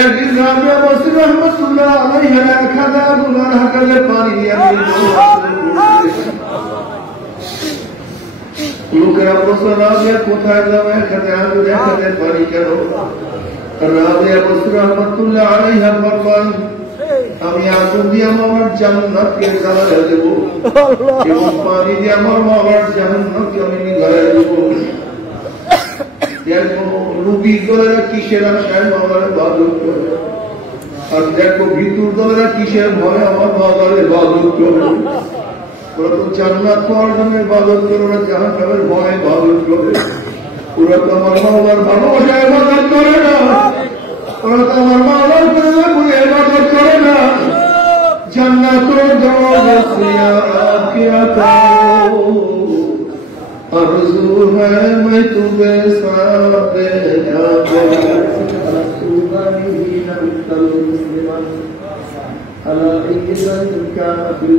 একদিন রাবিয়া বসরি রহমাতুল্লাহ আলাইহা খাজা গুনার হাকালে পানি নিয়ে লোকেরা বলছে রাবিয়া কোথায় যাবে খাজা হাকালে পানি কেন রাবিয়া বসরি রহমাতুল্লাহ আলাইহা বলেন আমি আগুন দিয়ে আমার জান্নাতকে জ্বালিয়ে দেব এবং পানি দিয়ে আমার মাওলার জাহান্নামকে আমি নিভাইয়া দেব। দেখো রুবি দলেরা কিসের আশায় মাওলার ইবাদত করে, আর দেখো ভিতর দলেরা কিসের ভয়ে আমার মাওলার ইবাদত করে। ওরা তো জান্নাত পাওয়ার জন্য ইবাদত করে, ওরা জাহান্নামের ভয়ে ইবাদত করে। ওরা তো আমার মাওলার ভালোবাসায় ইবাদত করে না, ওরা তো আমার মাওলার প্রেমে পড়ে ইবাদত করে না। জান্নাতের দরজা কিয়া করো आरज़ू है मैं तुम्हें साथ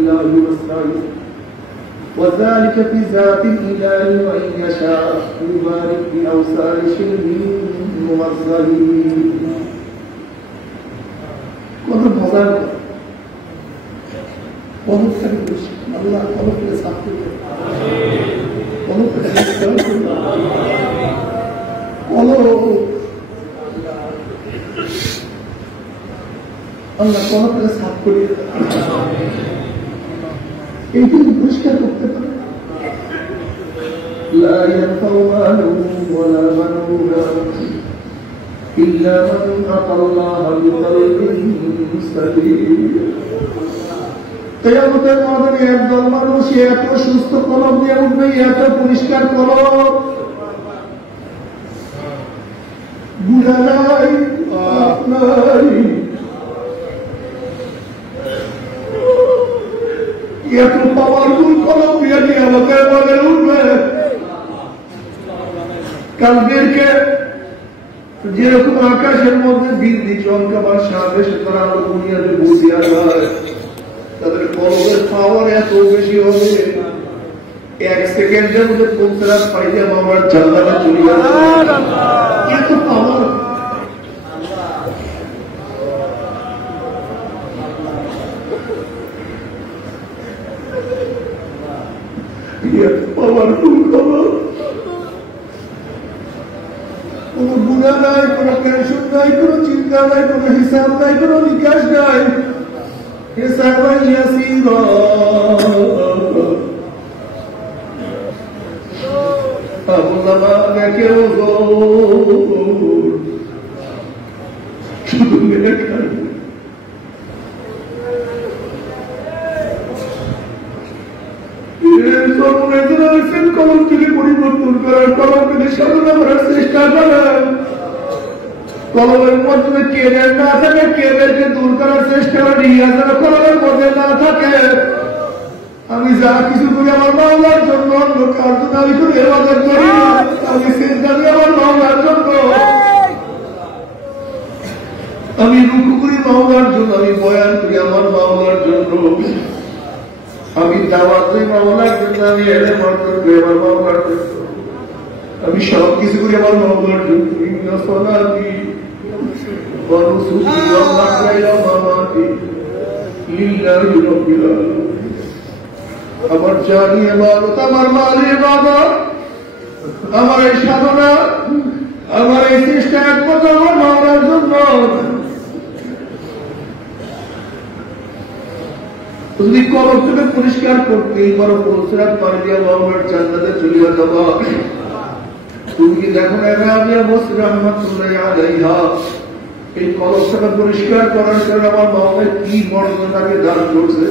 जाऊं وذلك في ذات الإله وإن يشاء يبارك بأوصال شربه المرسلين কত মজার আল্লাহ কলকে সাথে আল্লাহ কলকে সাফ করিয়ে এইটুকু পরিষ্কার করতে পারে। لا ينفع مال ولا بنون إلا من أتى الله بقلب سليم। কিয়ামতের ময়দানে একদল মানুষ এত সুস্থ কলম দিয়ে উঠবে, এত পরিষ্কার কলম, বুঝা নাই আপনার এত পাওয়ারফুল কলম দিয়ে কিয়ামতের ময়দানে উঠবে। কালকে যেরকম আকাশের মধ্যে বিদ্যুৎ চমকাবার সাথে তারা আলো দুনিয়াতে বুঝিয়া যায়, তাদের কলমের পাওয়ার এত বেশি হবে, এক সেকেন্ডের মধ্যে পৌঁছার পাইলে আমার জান্নাতে চলে যাবে। এত পাওয়ার পাওয়ারফুল খবর। কোন গুণা নাই, কোন টেনশন নাই, কোন চিন্তা নাই, কোন হিসাব নাই, কোন নিকাশ নাই। حسابا يسيرا أظلمانك وزور شدنك কলম থেকে পরিবর্তন করার, কলম থেকে সাধনা করার চেষ্টা করেন। কলমের মধ্যে কেবের না থাকে, কেবেরকে দূর করার চেষ্টা করি। কলমের মধ্যে না থাকে, আমি যা কিছু করি আমার মাওলার জন্য, অন্য কার জন্য আমি কোনো ইবাদত করি না। আমি চেষ্টা করি আমার মাওলার জন্য, আমি রুকু করি মাওলার জন্য, আমি বয়ান করি আমার মাওলার জন্য, আমি দাওয়াত দিই মাওলার জন্য, আমি এলেম অর্জন করি আমার মাওলার জন্য, আমি সব কিছু করি আমার মাওলার জন্য। ইন্না সলাতি ওয়া নুসুকি ওয়া মাহইয়া ওয়া মামাতি লিল্লাহি রাব্বিল আলামিন। আমার জানি ইবাদত, আমার মালি ইবাদত, আমার এই সাধনা, আমার এই চেষ্টা একমাত্র আমার মাওলার জন্য। যদি কলমটাকে পরিষ্কার করতেই পারো, পৌঁছার পানি দিয়ে মাওলার জান্নাতে চলে যাবা। তুমি কি দেখো না রাবিয়া বসরি রহমাতুল্লাহ আলাইহা এই কলমটাকে পরিষ্কার করার জন্য আমার মাওলা কি মর্যাদাকে দান করছে।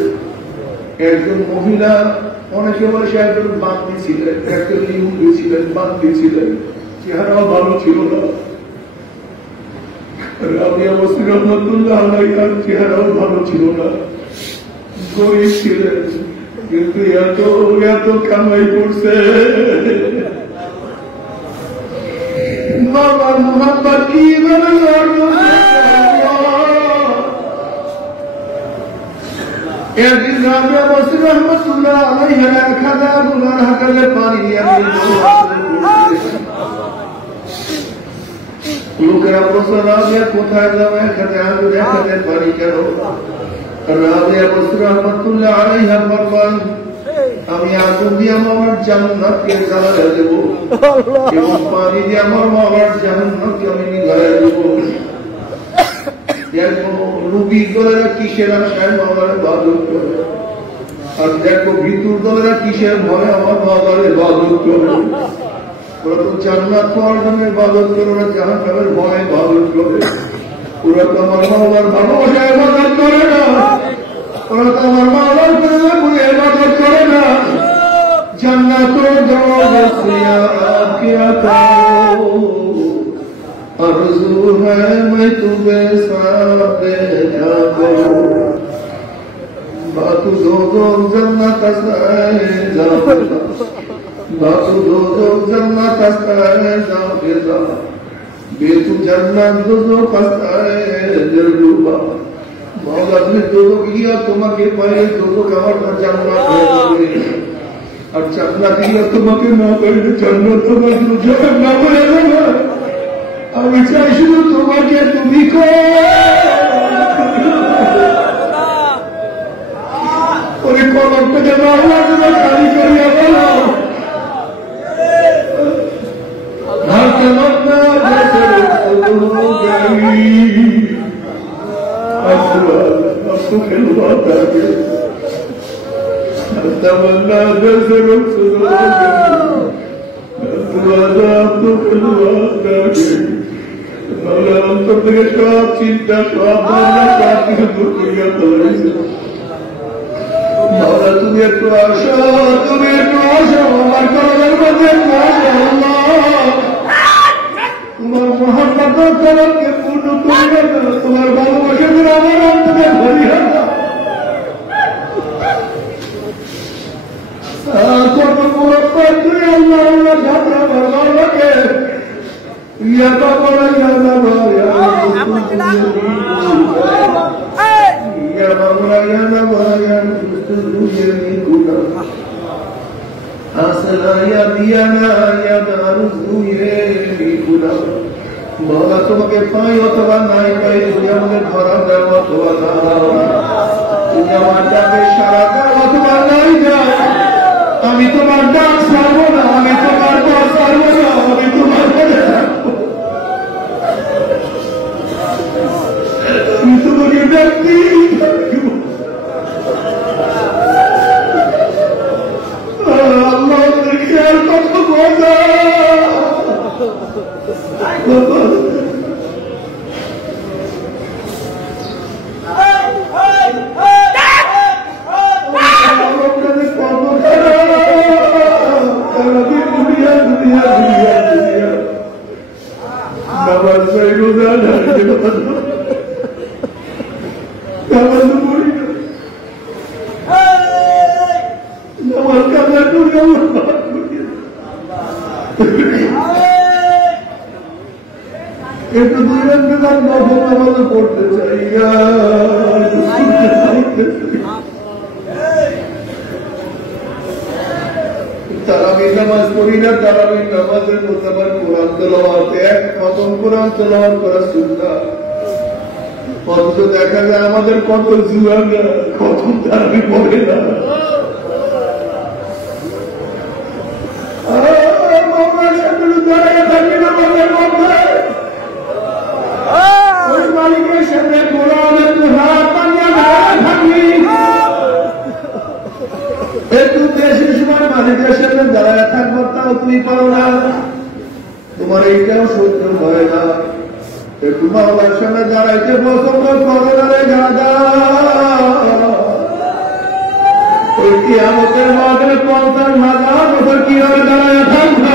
একজন মহিলা, অনেকে বলে সে একজন বান্দি ছিলেন, একজন ইহুদি ছিলেন, বান্দি ছিলেন, চেহারাও ভালো ছিল না। রাবিয়া বসরি রহমাতুল্লাহ আলাইহার চেহারাও ভালো ছিল না, গরিব ছিলেন, কিন্তু এত এত কামাই করছে। বাবার মোহাম্মদ কি একদিন রাবিয়া বসরি রহমাতুল্লাহ আলাইহা খাজা গুনার হাকালে পানি নিয়ে লোকেরা প্রশ্ন রাজিয়া কোথায় যাবে এখানে আমি দেখাতে পারি কেন রাজিয়া বসু রহমতুল্লাহ আলাইহা ফরমান আমি আগুন দিয়ে আমার জান্নাতকে জ্বালিয়ে দেব এবং পানি দিয়ে আমার মামার জাহান্নামকে আমি নিভাইয়া দেব রুবি দলেরা কিসের আশায় মামার ইবাদত করে আর দেখো ভিতর দলেরা কিসের ভয়ে আমার বাবার ইবাদত করে ওরা তো জান্নাত পাওয়ার জন্য ইবাদত করে ওরা জাহান্নামের ভয়ে ইবাদত করে ওরা তো আমার মাওলার ভালোবাসায় ইবাদত করে না ওরা তো আমার মাওলার প্রেমে পড়ে ইবাদত করে না জান্নাতের দরজা খুলে আকিয়া করো আরজু হ্যায় मैं तुम्हें साथ जाऊं बातू दो दो जन्नत है जाओ बातू दो दो जन्नत है जाओ बेतु जन्नत दो दो है जरूबा मौला ने दो दो किया तुम्हारे पाए दो दो कवर पर जन्नत है और जन्नत दिया तुम्हारे ना कर जन्नत तुम्हारे जो ना बोलेगा আমি চাই শুধু তোমাকে তুমি ওই কলম থেকে মাওলার জন্য খালি করিয়া বলো অন্তর থেকে সব চিন্তা সব ভাবনা সব কিছু দূর করিয়া তোলেছে মাওলা তুমি একটু আসো আমার কলমের মধ্যে তোমার মহাব্বত কলমকে পূর্ণ করিয়া দাও তোমার ভালোবাসা করে আমার অন্তরে ভরিয়া দাও কত মোহাব্বত করে আল্লাহ আল্লাহ যাত্রা বাবাকে يا بابا يا بابا يا يا بابا يا بابا يا كنا أصلا يا ديانا يا دارو يا كنا بابا তোমাকে পাই অথবা নাই পাই তুমি আমাদের ধরা দাও অথবা না দাও তুমি আমার ডাকে সাড়া দাও অথবা নাই দাও আমি তোমার ডাক ছাড়বো না আমি তোমার পথ ছাড়বো না আমি তোমার পথে থাকবো তোমাকে ডাকছি আল্লাহ খেয়াল কত মজা একটু দুই রাত নফল পড়তে চাই তারাবি নামাজ পড়ি না তারাবি নামাজের মধ্যে আবার কোরআন তেলাওয়াত এক খতম কোরআন তেলাওয়াত করা সুন্নাত অথচ দেখা যায় আমাদের কত জুয়ানরা খতম তারাবি পড়ে না মালিকের সাথে কোরআনের হাত পানিয়া থাকি একটু বেশি সময় মালিকের সাথে দাঁড়ায় থাকবো তাও তুমি পারো না তোমার এইটাও সহ্য হয় না একটু মাওলার সামনে দাঁড়াইতে পছন্দ করো না রে গাদা ওই কিয়ামতের মাঠে 50,000 বছর কিভাবে দাঁড়ায় থাকবে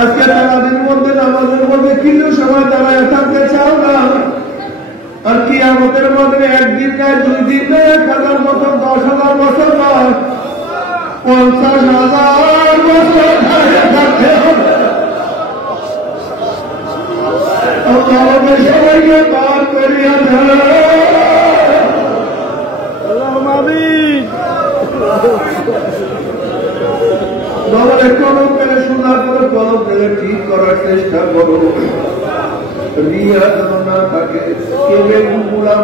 আজকে তারাবির মধ্যে নামাজের মধ্যে কিছু সময় দাঁড়ায় থাকতে চাও না আর কিয়ামতের মধ্যে একদিন নয় 2 দিন নয় 1,000 বছর 10,000 বছর নয় 50,000 বছর দাঁড়িয়ে থাকতে হবে আমাদের সবাইকে পার করিয়া বাবার একটু করে শোনার ঠিক করার চেষ্টা করো, রিয়া যেন না থাকে। কেবের গুলাম,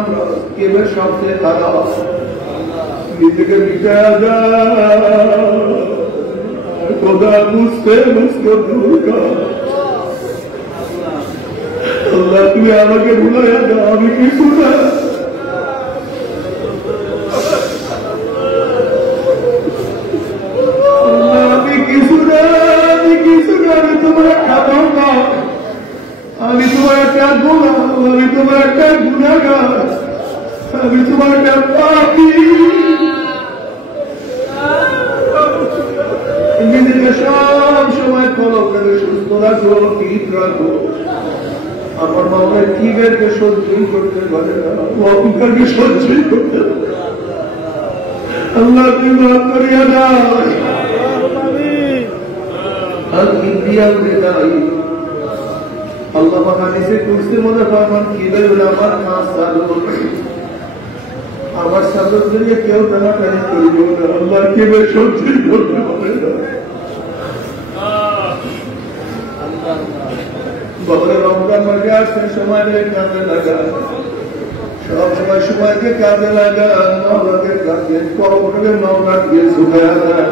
কেবের সবচেয়ে খারাপ, নিজেকে মিটায়া যায়, খোদা বুঝতে বুঝতে দূর কর। আল্লাহ তুমি আমাকে ভুলাইয়া দাও, আমি কিছু না। আমি কিছু না, আমি কিছু না, আমি তোমার একটা ধর্মা, আমি তোমার একটা গোলাম, আমি তোমার একটা গুনাহগার, আমি তোমার একটা পাপী। নিজেকে সব সময় ফলো করে সুস্থ রাখো, ঠিক রাখো। আমার মামলায় কি বেরকে সহ্যই করতে পারে না, অহংকারকে সহ্যই করতে পারে। আল্লাহ তুমি মাফ করিয়া দাও। আল্লাহ হাদিসে কুরসি মধ্যে ফরমান, কিবে আমার খাস চাদর, আমার চাদর দিয়ে কেউ টানাটানি করিব না। আল্লাহ কিবে সহ্যই করতে পারে না। বলে রমজান মাসে আসছে, সময় কাজে লাগায়, সব সময় সময়কে কাজে লাগায়, মাওলাকে কাজে কবরে মাওলা দিয়ে ঝুঁকায়া যায়।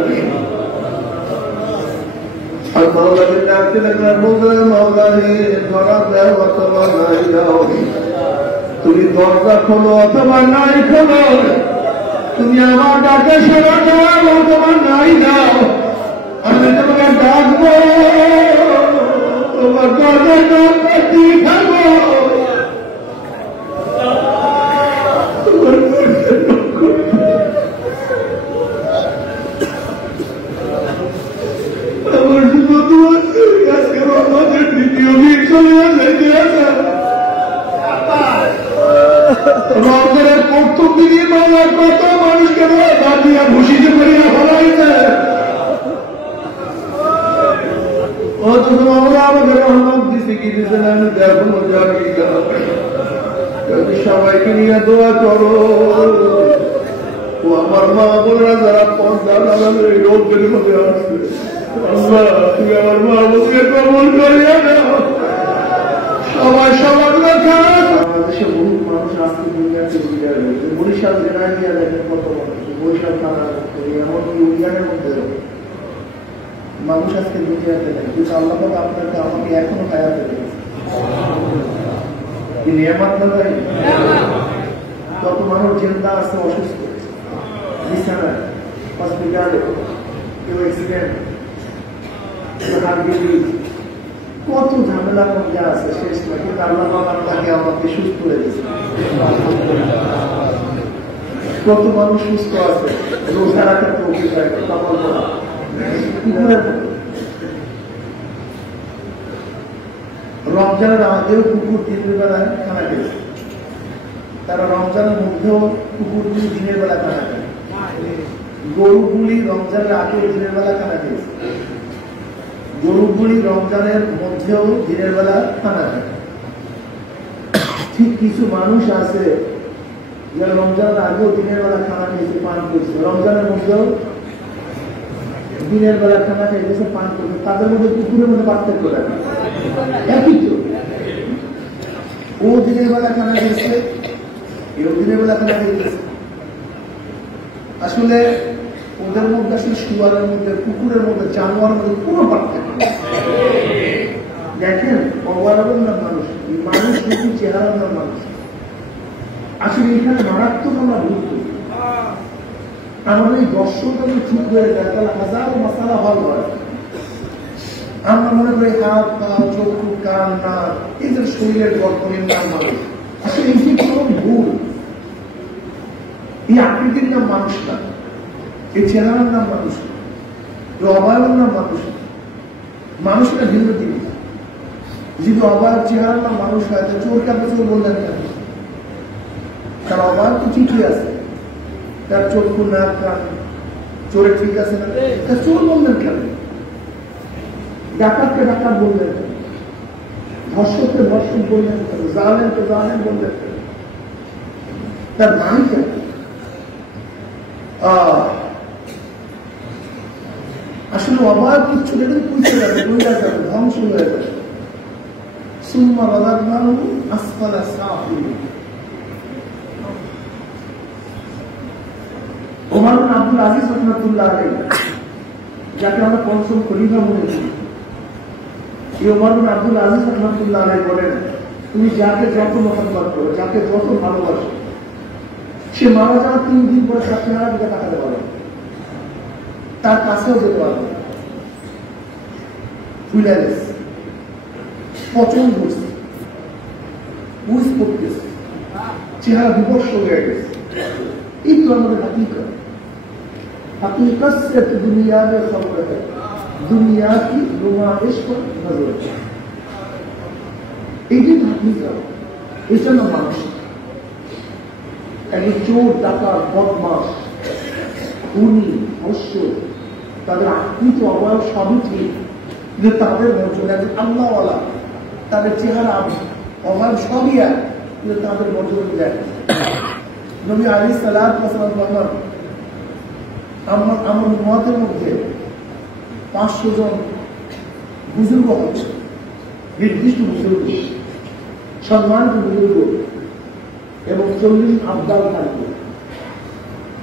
আর মাওলাকে ডাকতে লাগলে বলতে, মাওলা হে ধরা দেও অথবা নাই দাও, তুমি দরজা খোলো অথবা নাই খোলো, তুমি আমার ডাকে সাড়া দাও অথবা নাই দাও, আমি তোমাকে ডাকবো, তোমার দরজা করতে থাকবো। আমার শুধু তোমার আজকে আমাদের দ্বিতীয় দিন চলে আসে, রমজানের প্রথম দিনই মামলা কত মানুষকে বাঁধিয়া ভূষিত করিয়া ফলাইছে। অথচ আমরা আমাদের রহমত দিতে কি দিতে না, আমি দেখো জানি সবাইকে নিয়ে দোয়া করো। ও আমার মা বোনেরা যারা পর্দা লাগানো এই রোগের মধ্যে আসছে, আল্লাহ তুমি আমার মা বোনকে কবুল করিয়া দাও। সবাই সবার কথা। বাংলাদেশে বহু মানুষ আজকে দুনিয়াতে বিদায় রয়েছে। বরিশাল জেলায় গিয়ে দেখেন কত মানুষ, বরিশাল থানার এমনকি ইউনিয়নের মধ্যে মানুষ আজকে দুনিয়াতে নেই, কিন্তু আল্লাহ আপনাকে আমাকে এখনো কায়াতে দিয়েছে। কি নিয়ামত না ভাই? কত মানুষ জিন্দা আছে, অসুস্থ, বিছানায়, হসপিটালে, কেউ অ্যাক্সিডেন্ট, কত ঝামেলার মধ্যে আছে, শেষ না। কিন্তু আল্লাহ আপনাকে আমাকে সুস্থ হয়ে গেছে। কত মানুষ সুস্থ আছে, রোজা রাখার তৌফিক হয়, কপাল করা। রমজানের আগেও কুকুর দিনের বেলায় খানা খেয়েছে, তারা রমজানের মধ্যেও কুকুরগুলি দিনের বেলা খানা খায়, গরুগুলি রমজানের আগেও দিনের বেলা খানা খেয়েছে, গরুগুলি রমজানের মধ্যেও দিনের বেলা খানা খায়। ঠিক কিছু মানুষ আছে যারা রমজানের আগেও দিনের বেলা খানা খেয়েছে, পান করছে, রমজানের মধ্যেও দিনের বেলা খানা খাইতেছে, পান করছে। তাদের মধ্যে কুকুরের মধ্যে পার্থক্য রাখে, একই তো। ও দিনের বেলা খানা খেয়েছে, এও দিনের বেলা খানা খেয়েছে। আসলে ওদের মধ্যে আসলে শুয়ারের মধ্যে, কুকুরের মধ্যে, জানোয়ারের মধ্যে কোনো পার্থক্য দেখেন। অবয়বের নাম মানুষ, মানুষ কিন্তু চেহারার নাম মানুষ। আসলে এখানে মারাত্মক আমরা ভুল করি। আমাদের এই দর্শক যদি ঠিক হয়ে যায় তাহলে হাজারো মশালা হল হয়। আমরা মনে করি হাত পা চক্ষু কান নাক এই যে শরীরের গঠনের নাম মানুষ, আসলে এই যে কোন ভুল। এই আকৃতির নাম মানুষ না, এই চেহারার নাম মানুষ, এই অবয়বের নাম মানুষ। মানুষটা ভিন্ন জিনিস। যদি অবয়ব চেহারার নাম মানুষ হয় তো চোর কাপে চোর বললেন কেন? তার অবয়ব তো ঠিকই আছে, তার চক্ষু নাক কান চোরে ঠিক আছে না, তার চোর বললেন কেন? ডাকাতকে ডাকাত বললেন কেন? ধর্ষককে ধর্ষক বললেন কেন? জালেমকে জালেম বললেন কেন? তার মানে কেন? আসলে আসলে অবাক কিচ্ছু দেখে পুষে যাবে, বইয়া যাবে, ধ্বংস হয়ে যাবে। সুম্মা রাদাদনাহু আসফালা সাফিলিন। ওমর বিন আব্দুল আজিজ রাহমাতুল্লাহ আলাইহি, যাকে আমরা পঞ্চম খলিফা মনে করি, এই ওমর বিন আব্দুল আজিজ রাহমাতুল্লাহ আলাইহি বলেন, তুমি যাকে যত মহব্বত করো, যাকে যত ভালোবাসো, সে মারা যাওয়ার 3 দিন পরে তার চেহারা দিকে তাকাতে পারো, তার কাছেও যেতে পারো, ফুলে গেছে, পচন ধরছে, উইস করতেছে, চেহারা বিবর্ষ হয়ে গেছে। এই তো আমাদের হাকিকত। हकीकत से दुनिया में खबर है, दुनिया की नुमाइश पर नजर है। এই যে হাকিকত, এই জন্য মানুষ একজন চোর, ডাকাত, বদমাস, খুনি, অশ্ব, তাদের আকৃত অবয়ব সবই ঠিক, যে তাদের মর্যাদা একজন আল্লাহওয়ালা, তাদের চেহারা অবয়ব সবই এক, কিন্তু তাদের মর্যাদা দেয়। নবী আলাইহিস সালাতু ওয়াস সালাম বলেন, আমার উম্মতের মধ্যে 500 জন বুজুর্গ হচ্ছে, নির্দিষ্ট বুজুর্গ, সম্মানিত বুজুর্গ, এবং 40 আবদাল থাকবে।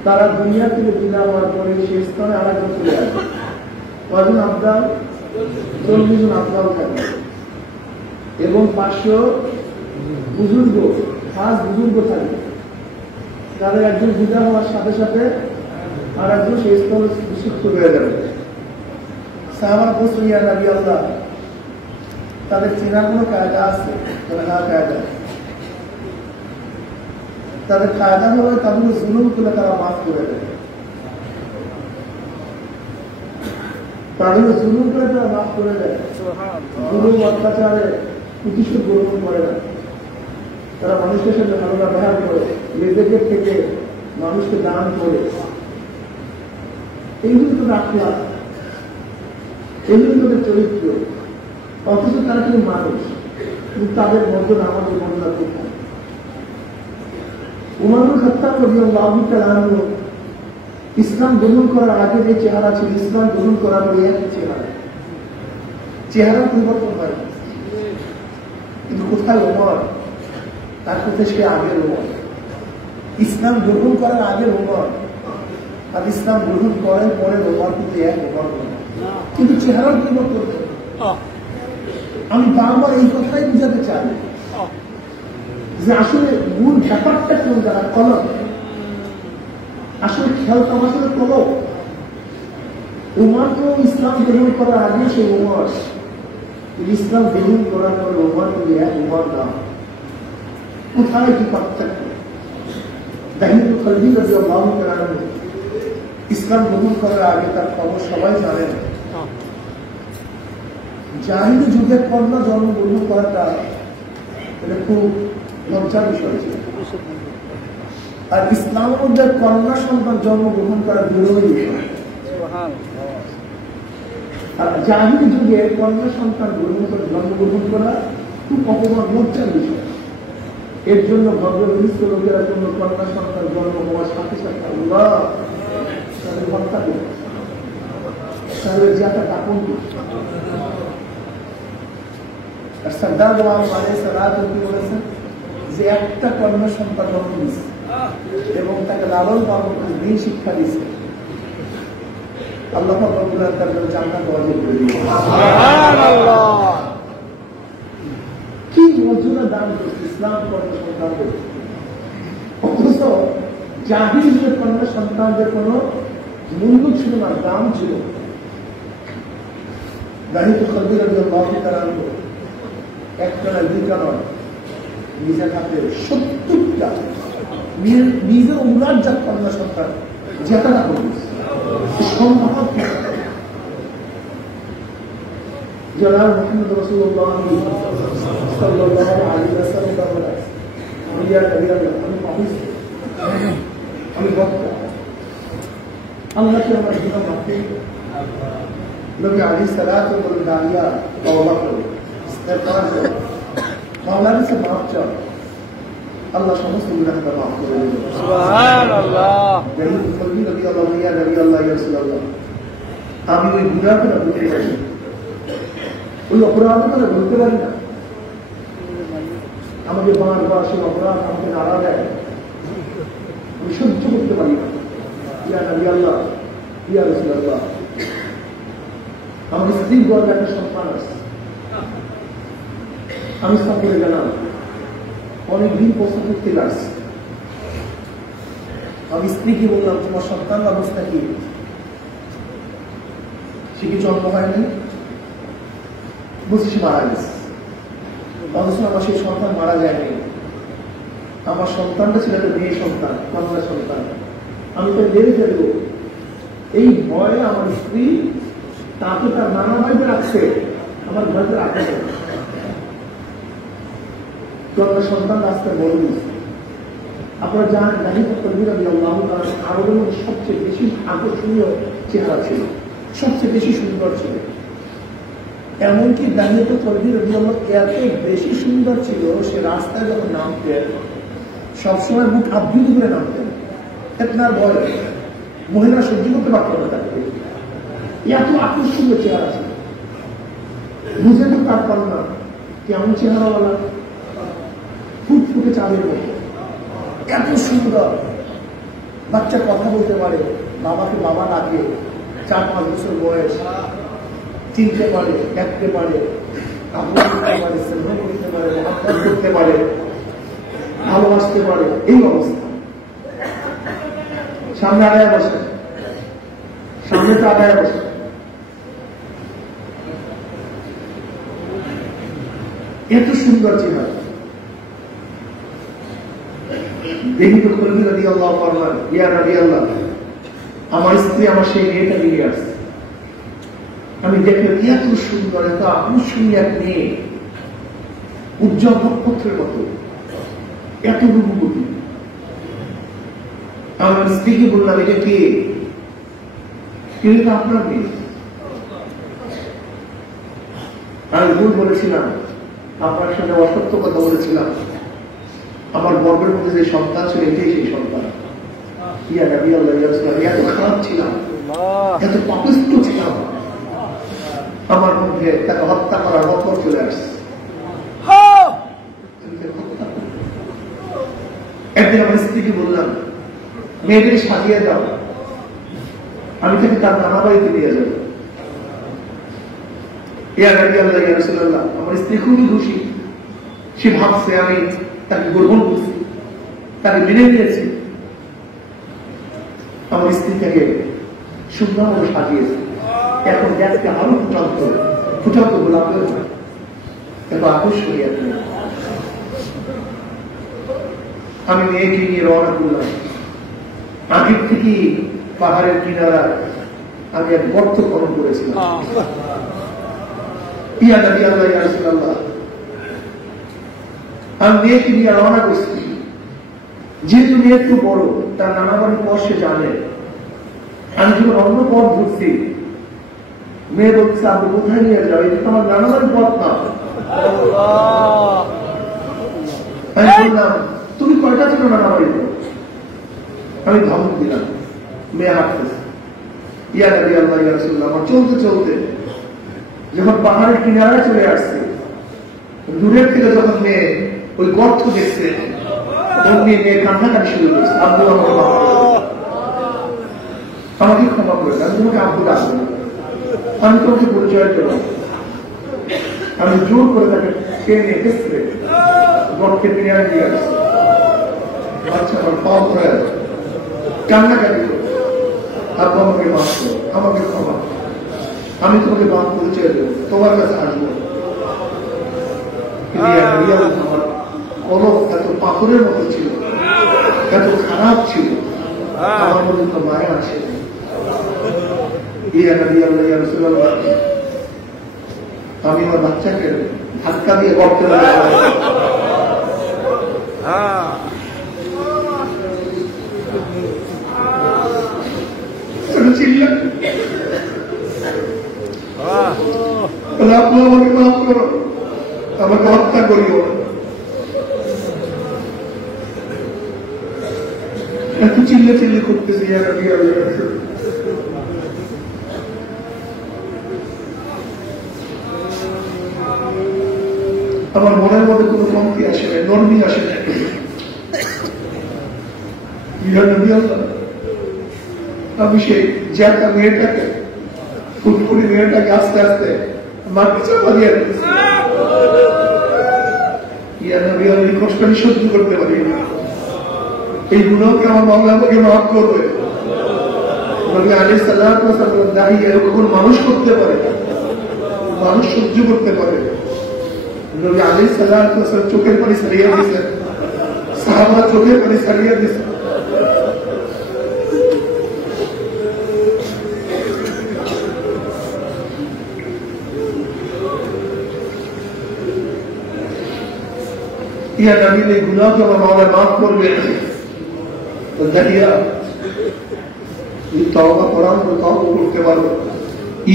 তারা দুনিয়া থেকে বিদায় হওয়ার পরে সেই স্থানে আরেকজন চলে আসবে। কয়জন আবদাল? 40 জন আবদাল থাকবে, এবং 500 বুজুর্গ, খাস বুজুর্গ থাকবে। তাদের একজন বিদায় হওয়ার সাথে সাথে আর একজন সেই স্থলে বিশুদ্ধ হয়ে যাবে। সাহাবা বলছেন, ইয়া নবী আল্লাহ, তাদের চেনার কোনো কায়দা আছে? না, কায়দা। তাদের কায়দা হলো তাদের জুলুম করে তারা মাফ করে দেয়, তাদের জুলুম করে তারা মাফ করে দেয়। জুলুম অত্যাচারে প্রতিশোধ গ্রহণ করে না, তারা মানুষের সাথে ভালো ব্যবহার করে, নিজেদের থেকে মানুষকে দান করে। এইগুলো তো রাখলা, এগুলো তাদের চরিত্র। অথচ তারা কিন্তু মানুষ, কিন্তু তাদের মধ্যে আমাদের মর্যাদা কোথায়? উমর বিন খাত্তাব রাদিয়াল্লাহু তাআলা আনহু ইসলাম গ্রহণ করার আগে যে চেহারা ছিল, ইসলাম গ্রহণ করার পরে এক চেহারা পরিবর্তন হয়, কিন্তু কোথায় উমর? তার কোথায় সে আগের উমর। ইসলাম গ্রহণ করার আগের উমর আর ইসলাম গ্রহণ করার পরে উমর কিন্তু এক উমর, কিন্তু চেহারার পরিবর্তন। আমি বারবার এই কথাই বুঝাতে চাই যে আসলে মূল ব্যাপারটা কেউ যারা কলম, আসলে খেয়াল তামাশার কলম। উমর তো ইসলাম গ্রহণ করার আগে সে উমর, ইসলাম গ্রহণ করার পরে উমর কিন্তু এক উমর না। কোথায় কি পার্থক্য? দাহিদ খালদি রাদিয়াল্লাহু তাআলা আনহু ইসলাম গ্রহণ করার আগে তার খবর সবাই জানেন। জাহিলি যুগের কন্যা জন্মগ্রহণ করাটা এটা খুব লজ্জার বিষয় ছিল, আর ইসলামের মধ্যে কন্যা সন্তান জন্মগ্রহণ করা বিরোধী বিষয়। আর জাহিলি যুগে কন্যা সন্তান জন্মগ্রহণ করা খুব অপমান, লজ্জার বিষয়। এর জন্য ভদ্র বিশিষ্ট লোকেরা জন্য কন্যা সন্তান জন্ম হওয়ার সাথে সাথে আল্লাহ তাদের হত্যা করে, তাদের যাতা দাপন করে। আর সরদার আলম আলাইহিস সালাতু কি বলেছেন যে একটা কন্যা সন্তান জন্ম দিয়েছে এবং তাকে লালন পালন করে দিন শিক্ষা দিয়েছে, আল্লাহ রাব্বুল আলামিন তার জন্য জান্নাত ওয়াজিব করে দিয়েছেন। সুবহানাল্লাহ! কি মর্যাদা দান করছে ইসলাম কন্যা সন্তানদের। অথচ জাহিলি যুগের কন্যা সন্তানদের কোন মূল্য ছিল না, দাম ছিল। দাহিদ খালদি রাদিয়াল্লাহু তাআলা আনহু একটা না, দুইটা নয়, নিজের হাতে 70টা নিজের উমরার জাত কন্যা সন্তান জেতাটা করেছে। সম্ভব জনাব মুহাম্মদ রাসূলুল্লাহ সাল্লাল্লাহু আলাইহি ওয়াসাল্লাম বলেন, আমি বক্তা, আল্লাহকে আমার জীবন মাফ করুন। নবী আলাইহিস সালাতু ওয়াস দাঁড়িয়া তওবা করে ইস্তেগফার করে মাওলানা से মাফ চাও, আল্লাহ সমস্ত গুনাহকে মাফ করে দেবেন। সুবহানাল্লাহ! নবী রাদিয়াল্লাহু আনহু ইয়া রাসূলুল্লাহ আমি ওই গুণাটা বলতে পারি, ওই অপরাধটা বলতে পারি না। আমাকে বারবার সেই অপরাধ আমাকে নাড়া দেয়, আমি সহ্য করতে পারি না। ইয়া নবী আল্লাহ, ইয়া রাসূলুল্লাহ, আমার স্ত্রীর গর্ভে একটা সন্তান আছে, আমি সফরে গেলাম, অনেকদিন প্রশ্ন করতে লাগছে। আমি স্ত্রীকে বললাম, তোমার সন্তান অবস্থা কি? সে কি জন্ম হয়নি? বুঝছি মারা গেছে। অথচ আমার সেই সন্তান মারা যায়নি। আমার সন্তানটা ছিল একটা মেয়ে সন্তান, কন্যা সন্তান। আমি তাই মেরে ফেলবো এই ভয়ে আমার স্ত্রী তাকে তার নানা বাড়িতে রাখছে, আমার ঘরে রাখে। কন্যা সন্তান রাস্তায় বড় দিয়েছে। আপনারা জানেন আরবের মধ্যে সবচেয়ে বেশি আকর্ষণীয় চেহারা ছিল, সবচেয়ে বেশি সুন্দর ছিল। এমনকি দাহিত তরবির এত বেশি সুন্দর ছিল, সে রাস্তায় যখন নামতেন সবসময় মুখ আবৃত করে নামতেন। আপনার বয়স মহিলা সহ্য করতে পারত না তাকে, এত আকর্ষণীয় চেহারা ছিল। বুঝে তো তার কন্যা কেমন চেহারাওয়ালা, ফুটফুটে চাঁদের মতো, এত সুন্দর। বাচ্চা কথা বলতে পারে, বাবাকে বাবা ডাকে, 4-5 বছর বয়স, চিনতে পারে, দেখতে পারে, কাপড় করতে পারে, স্নেহ করতে পারে, মহাত্মা করতে পারে, ভালোবাসতে পারে। এই অবস্থা। সামনে আড়ায় বসে, সামনে তো আড়ায় বসে। এত সুন্দর চেহারা। দেখি তো কলবি রাদিয়াল্লাহু আনহা, ইয়া নবী আল্লাহ, আমার স্ত্রী আমার সেই মেয়েটা নিয়ে আসছে। আমি দেখলাম এত সুন্দর, এত আকর্ষণীয় এক মেয়ে, উজ্জ্বল নক্ষত্রের মতো, এত রূপবতী। আমার স্ত্রীকে বললাম, এটা কে? এটা আপনার মেয়ে। আমি ভুল বলেছিলাম, আপনার সাথে অসত্য কথা বলেছিলাম। আমার গর্বের মধ্যে যে সন্তান ছিল, এটাই সেই সন্তান। ইয়া নবী আল্লাহ, ইয়া রাসূলুল্লাহ, এত খারাপ ছিলাম, এত পাপিষ্ঠ ছিলাম, আমার মধ্যে তাকে হত্যা করার মতো চলে আসছে। একদিন আমার স্ত্রীকে বললাম, মেয়েদের সাজিয়ে দাও, আমি তাকে তার নানা বাড়িতে নিয়ে যাব। ইয়া নবী আল্লাহ, ইয়া রাসূলুল্লাহ, আমার স্ত্রী খুবই খুশি। সে ভাবছে আমি তাকে গ্রহণ করছি, তাকে মেনে নিয়েছি। আমার স্ত্রী তাকে সুন্দরভাবে সাজিয়েছে। এখন গ্যাসকে আরো ফুটান্ত ফুটান্ত গোলাপের এত আকর্ষণীয়। আমি মেয়েকে নিয়ে রওনা করলাম। আগের থেকে পাহাড়ের কিনারা আমি এক গর্ত খনন করেছিলাম। ইয়া নবী আল্লাহ, ইয়া রাসূলুল্লাহ, আমি মেয়েকে নিয়ে রওনা করছি। যেহেতু মেয়ে একটু বড়, তার নানা বাড়ির পর সে জানে। আমি যখন অন্য পথ ঘুরছি, মেয়ে বলছে, আপনি কোথায় নিয়ে যাও? এটা তো আমার নানা বাড়ির পথ না। আমি বললাম, তুমি কয়টা ছিল নানা বাড়িতে? আমি ধমক দিলাম। মেয়ে হাঁটতেছে। ইয়া নবী আল্লাহ, ইয়া রাসূলুল্লাহ, আমার চলতে চলতে যখন পাহাড়ের কিনারায় চলে আসছে, দূরের থেকে যখন মেয়ে ওই গর্ত দেখছে, তখন মেয়ে কান্নাকাটি শুরু করেছে। আব্বু, আমাকে ক্ষমা করে, আমি তোমাকে আব্বু ডাকবো না, আমি তোমাকে পরিচয় দেব। আমি জোর করে তাকে টেনে হেসে গর্তের কিনারে নিয়ে আসছি। বাচ্চা আমার পা ধরে কান্নাকাটি করে, আব্বু আমাকে মাফ করো, আমাকে ক্ষমা, আমি তোমাকে বাপ পরিচয় দেবো, তোমার কাছে আসবো। আমার কলম এত পাথরের মতো ছিল, এত খারাপ ছিল, আমার মধ্যে তো মায়া আছে। ইয়া নবী আল্লাহ, ইয়া রাসূলুল্লাহ, আমি আমার বাচ্চাকে ধাক্কা দিয়ে গর্তে চিল্লা, আপনি আমাকে মাফ করো, আমাকে হত্যা করিও। এত চিল্লে চিল্লি করতেছি। আমার মনের মধ্যে কোনো কমতি আসে না, নরমি আসে না। আমি সেই জ্যাঠা মেয়েটাকে, ফুটফুটি মেয়েটাকে আস্তে আস্তে মাকে চাপা দিয়ে রেখেছি। এই কষ্ট আমি সহ্য করতে পারি না। এই গুণকে আমার মামলা আমাকে মাফ করবে। নবী আলাইহিস সালাতু ওয়াস সালাম দাঁড়িয়ে এরকম মানুষ করতে পারে, মানুষ সহ্য করতে পারে। নবী আলাইহিস সালাতু ওয়াস সালাম চোখের পানি ছাড়িয়ে দিয়েছেন, সাহাবারা চোখের পানি ছাড়িয়ে দিয়েছেন। ইয়া নবী, এই গুনাহকে আমার মাওলা মাফ করবে। তো দাঁড়িয়ে তওবা করার পর তওবা করতে পারো,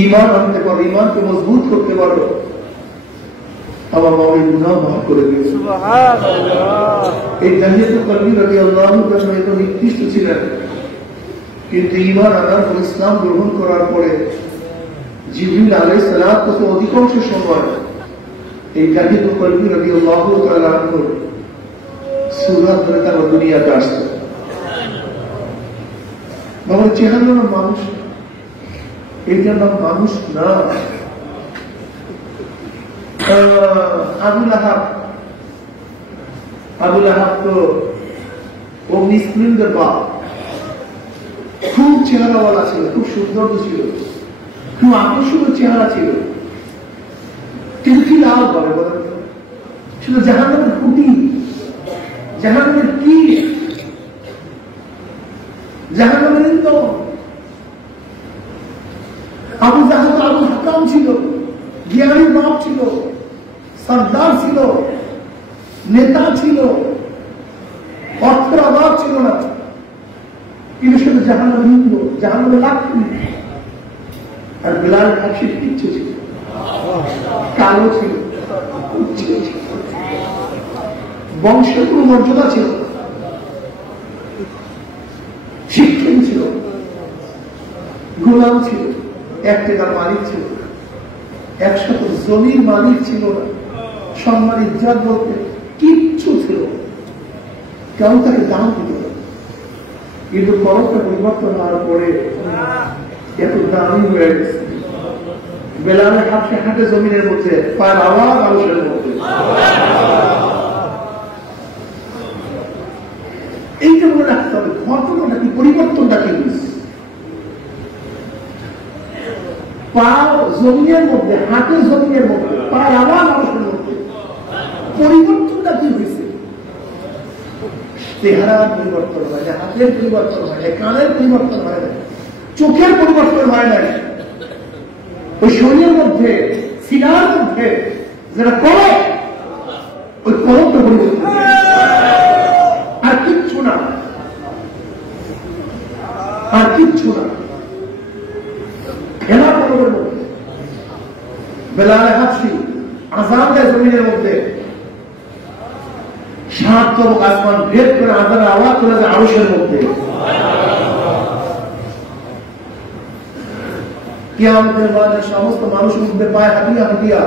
ঈমান আনতে পারো, ঈমানকে মজবুত করতে পারো, আমার মাওলা এই গুনাহ মাফ করে দিয়েছে। সুবহানাল্লাহ। এই দাহিয়াতুল কলবি রাদিয়াল্লাহু তাআলা এত নিকৃষ্ট ছিলেন, কিন্তু ঈমান আনার পর, ইসলাম গ্রহণ করার পরে জিবরিল আলাইহিস সালাতু ওয়াস সালাম অধিকাংশ সময় এই দাহিয়াতুল কলবি রাদিয়াল্লাহু তাআলা আনহু সূরা ধরে তার দুনিয়াতে আসতো। বাবার চেহারা না মানুষ, এইটার নাম মানুষ না। আবুল আহাব তো অগ্নিস্কুলিনদের বাপ, খুব চেহারাওয়ালা ছিল, খুব সুন্দর ছিল, খুব আকর্ষণীয় চেহারা ছিল, কিন্তু কি লাভ করে বলেন? শুধু জাহান্নামের খুঁটি, জাহান্নামের কি, জাহান্নামের ইন্ধন। আবু জাহেল আবু হাকাম ছিল, জ্ঞানী বাপ ছিল, সর্দার ছিল, নেতা ছিল, অর্থের অভাব ছিল না, কিন্তু শুধু জাহান্নামের ইন্ধন, জাহান্নামের লাগতো। আর বিলাল হাবশির কিচ্ছু ছিল, কালো ছিল, বংশের কোনো মর্যাদা ছিল, শিক্ষিত ছিল, গোলাম ছিল, এক টাকার মালিক ছিল, 100 জমির মালিক ছিল না, সম্মান ইজ্জত বলতে কিচ্ছু ছিল, কেউ তাকে দাম দিত না। কিন্তু পরটা পরিবর্তন হওয়ার পরে এত দামি হয়ে গেছে। বেলালের হাতে হাতে জমিনের মধ্যে, পায়ের আওয়াজ মানুষের মধ্যে। এইটা মনে রাখতে হবে, ঘটনাটা কি, পরিবর্তনটা কি হয়েছে। পা জমিনের মধ্যে, হাতে জমিনের মধ্যে, পায়ের আওয়াজ মানুষের মধ্যে, পরিবর্তনটা কি হয়েছে। চেহারার পরিবর্তন হয় না, হাতের পরিবর্তন হয় না, কানের পরিবর্তন হয় না, চোখের পরিবর্তন হয় না, ওই শরীরের মধ্যে, সিনার মধ্যে যেটা করো, ওই করমটা পরিবর্তন, আর কিচ্ছু না, আর কিচ্ছু না। খেলা করবের মধ্যে বেলাল হাবশি আযান দেয় জমিনের মধ্যে, 7 তরফ আসমান ভেদ করে আযানের আওয়াজ চলে যায় আরশের মধ্যে। কিয়ামতের মাঠে সমস্ত মানুষ উঠবে পায়ে হাঁটিয়া হাঁটিয়া,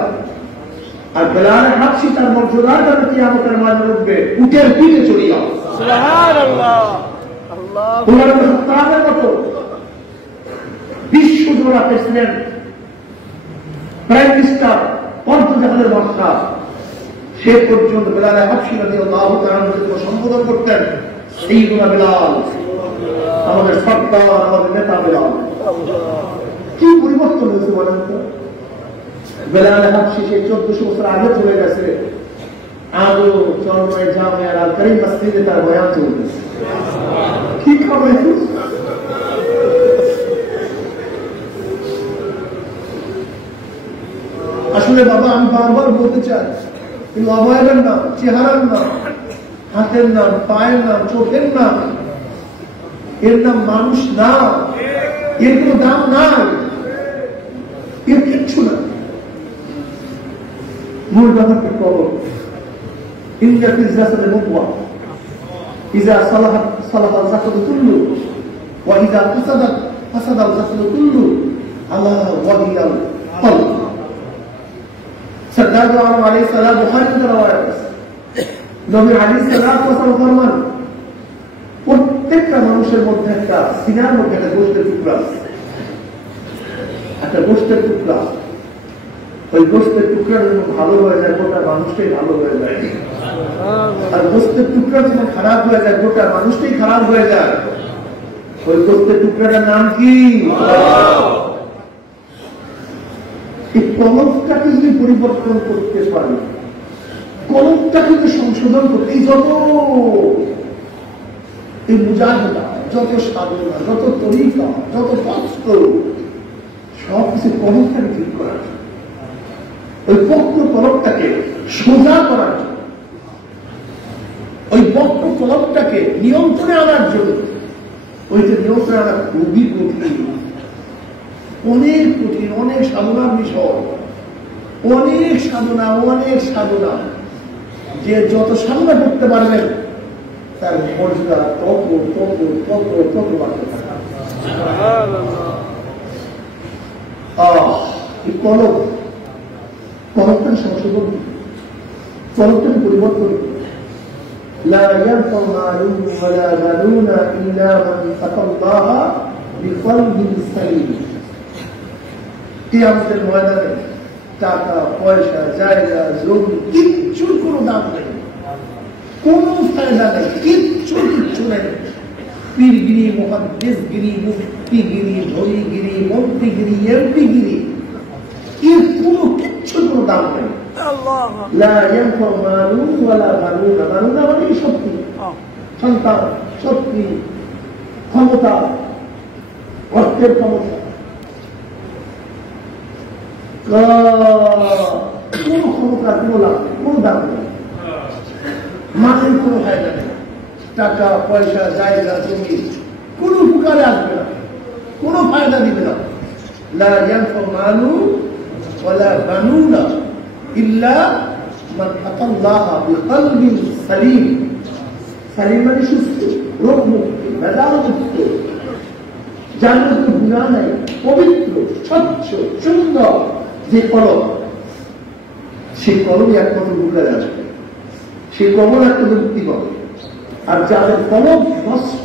আর বেলাল হাবশি তার মর্যাদার কারণে কিয়ামতের মাঠে উঠবে উটের পিঠে চড়িয়া। সুবহানাল্লাহ। আল্লাহু আকবার। মতো বিশ্বজোড়া প্রেসিডেন্ট, প্রাইম মিনিস্টার, পঞ্চজাহানের বাদশা, সে পর্যন্ত বেলাল হাবশি রাদিয়াল্লাহু তাআলা সম্বোধন করতেন সাইয়্যিদুনা বেলাল, আমাদের সরকার, আমাদের নেতা বেলাল। কি পরিবর্তন হয়েছে বলেন তো। বেলাল হাবশি সেই 1400 বছর আগে চলে গেছে, আজও চরমায় জামে আল কারীম মসজিদে তার বয়ান চলতেছে। কি খবর? আসলে বাবা, আমি বারবার বলতে চাই, কিন্তু অবয়বের নাম, চেহারার নাম, হাতের নাম, পায়ের নাম, চোখের নাম, এর নাম মানুষ না, এর কোনো দাম নাই, এর কিচ্ছু না। মূল ব্যাপারটা করো, ইন্না ফিল জাসাদি মুদওয়া ইযা সালাহাত সালাহাল জাসাদু কুল্লু ওয়া ইযা ফাসাদাত ফাসাদাল জাসাদু কুল্লু আলা ওয়াহিয়াল কলব। সরদার আলম আলাইহিস সালাম বুখারী থেকে রওয়ায়াত আছে নবী আলাইহিস সালাম ফরমান প্রত্যেকটা মানুষের মধ্যে একটা সিনার মধ্যে একটা গোশতের টুকরা আছে, একটা গোশতের টুকরা। ওই গোশতের টুকরা যখন ভালো হয়ে যায় গোটা মানুষটাই ভালো হয়ে যায়, আর গোশতের টুকরা যখন খারাপ হয়ে যায় গোটা মানুষটাই খারাপ হয়ে যায়। ওই গোশতের টুকরাটার নাম কি? এই কলমটাকে যদি পরিবর্তন করতে পারি, কলমটাকে যদি সংশোধন করতে, এই যত এই মুজাহিদা, যত সাধনা, যত তরিকা, যত কষ্ট, সবকিছু কলমটাকে ঠিক করার জন্য, ওই বক্র কলমটাকে সোজা করার জন্য, ওই বক্র কলমটাকে নিয়ন্ত্রণে আনার জন্য, ওইটা নিয়ন্ত্রণে আনা খুবই কঠিন, অনেক কঠিন, অনেক সাধনার বিষয়, অনেক সাধনা, অনেক সাধনা। যে যত সাধনা করতে পারবেন তার মর্যাদা তত তত তত তত বাড়তে থাকে। কলম, কলমটাকে সংশোধন, কলমটাকে পরিবর্তন। لا ينفع مال ولا بنون إلا من أتى الله بقلب سليم। কিয়ামতের ময়দানে টাকা পয়সা জায়গা জমি কিচ্ছুর কোনো দাম নেই, কোনো ফায়দা নেই, কিচ্ছু কিচ্ছু নেই। পীরগিরি, মুহাদ্দিসগিরি, মুফতিগিরি, ধনীগিরি, মন্ত্রীগিরি, এমপিগিরি, এর কোনো কিচ্ছু কোনো দাম নেই। লা ইয়ানফা মালুন ওয়ালা বানুনা, বানুনা মানে শক্তি, সন্তান, শক্তি, ক্ষমতা, অর্থের ক্ষমতা, কোন ক্ষমতার কোনো লাভ নেই, কোনো দাম নেই, মানের কোনো ফায়দা নেই। টাকা পয়সা জায়গা জমি কোনো উপকারে আসবে না, কোনো ফায়দা দিবে না। লা ইয়ানফা মালুন ওয়ালা বানুনা ইল্লা মান আতাল্লাহ বিকলবিন সালিম। সালিম মানে সুস্থ, রোগ মুক্ত, ভেজাল মুক্ত, যার মধ্যে গুনাহ নাই, পবিত্র, স্বচ্ছ, সুন্দর যে কলম, সেই কলমই একমাত্র বুকের আসবে, সেই কলম একমাত্র মুক্তি পাবে। আর যাদের কলম নষ্ট,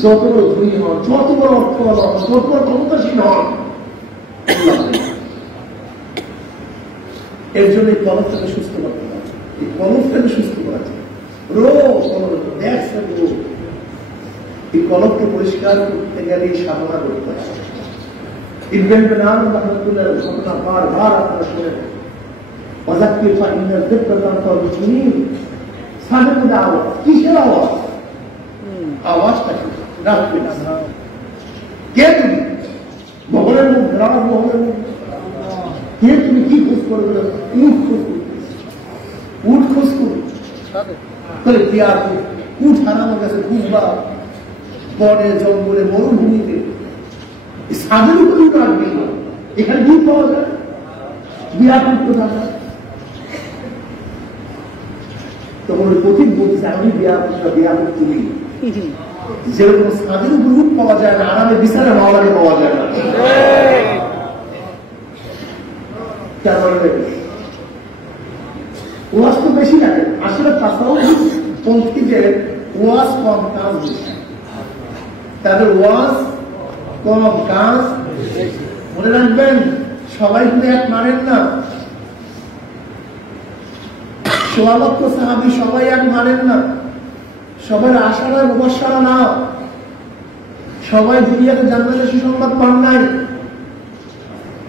যত বড় ধনী হন, যত বড় অর্থবান হন, যত বড় ক্ষমতাসীন হন, এর জন্য এই কলমটাকে সুস্থ করতে হবে, এই কলমটাকে সুস্থ করা যায়। রোগ এই কলমকে পরিষ্কার করতে গেলে সাধনা করতে হবে। ইব্রাহিম বিন আদম রাহমাতুল্লাহ ঘটনা বারবার আপনারা শুনেন। ওয়াযাক্কির ফাইন্না যিকরা তানফাউল মুমিনিন। সাদের মধ্যে আওয়াজ, কিসের আওয়াজ? আওয়াজটা কি? রাখবে না। কে তুমি? ভগবানের মুখ, রাম ভগবানের মুখ। কে তুমি? কি খোঁজ করবে? উঠ খোঁজ করবে, উঠ খোঁজ করবে। তাহলে বিয়ার উঠ হারানো গেছে খুঁজবা বনে জঙ্গলে মরুভূমিতে, সাদের উপরে উঠ আসবে। এখানে দুধ পাওয়া যায়, বিয়ার উঠ কোথায়? তখন ওই পথিক বলছে আমি বিয়া তুমি, যেরকম সাদের উপর উঠ পাওয়া যায় না, আরামে বিছানা মাওলাকে পাওয়া যায় না। ওয়াজ তো বেশি লাগে আসলে, তাসাউফ পন্থীদের ওয়াজ কম, কাজ বেশি। তাদের ওয়াজ কম, কাজ। মনে রাখবেন, সবাই কিন্তু এক মানেন না, সোয়া লক্ষ সাহাবী সবাই এক মানেন না, সবার আশারা মুবাশশারা না, সবাই দুনিয়াতে জান্নাতের সুসংবাদ পান নাই।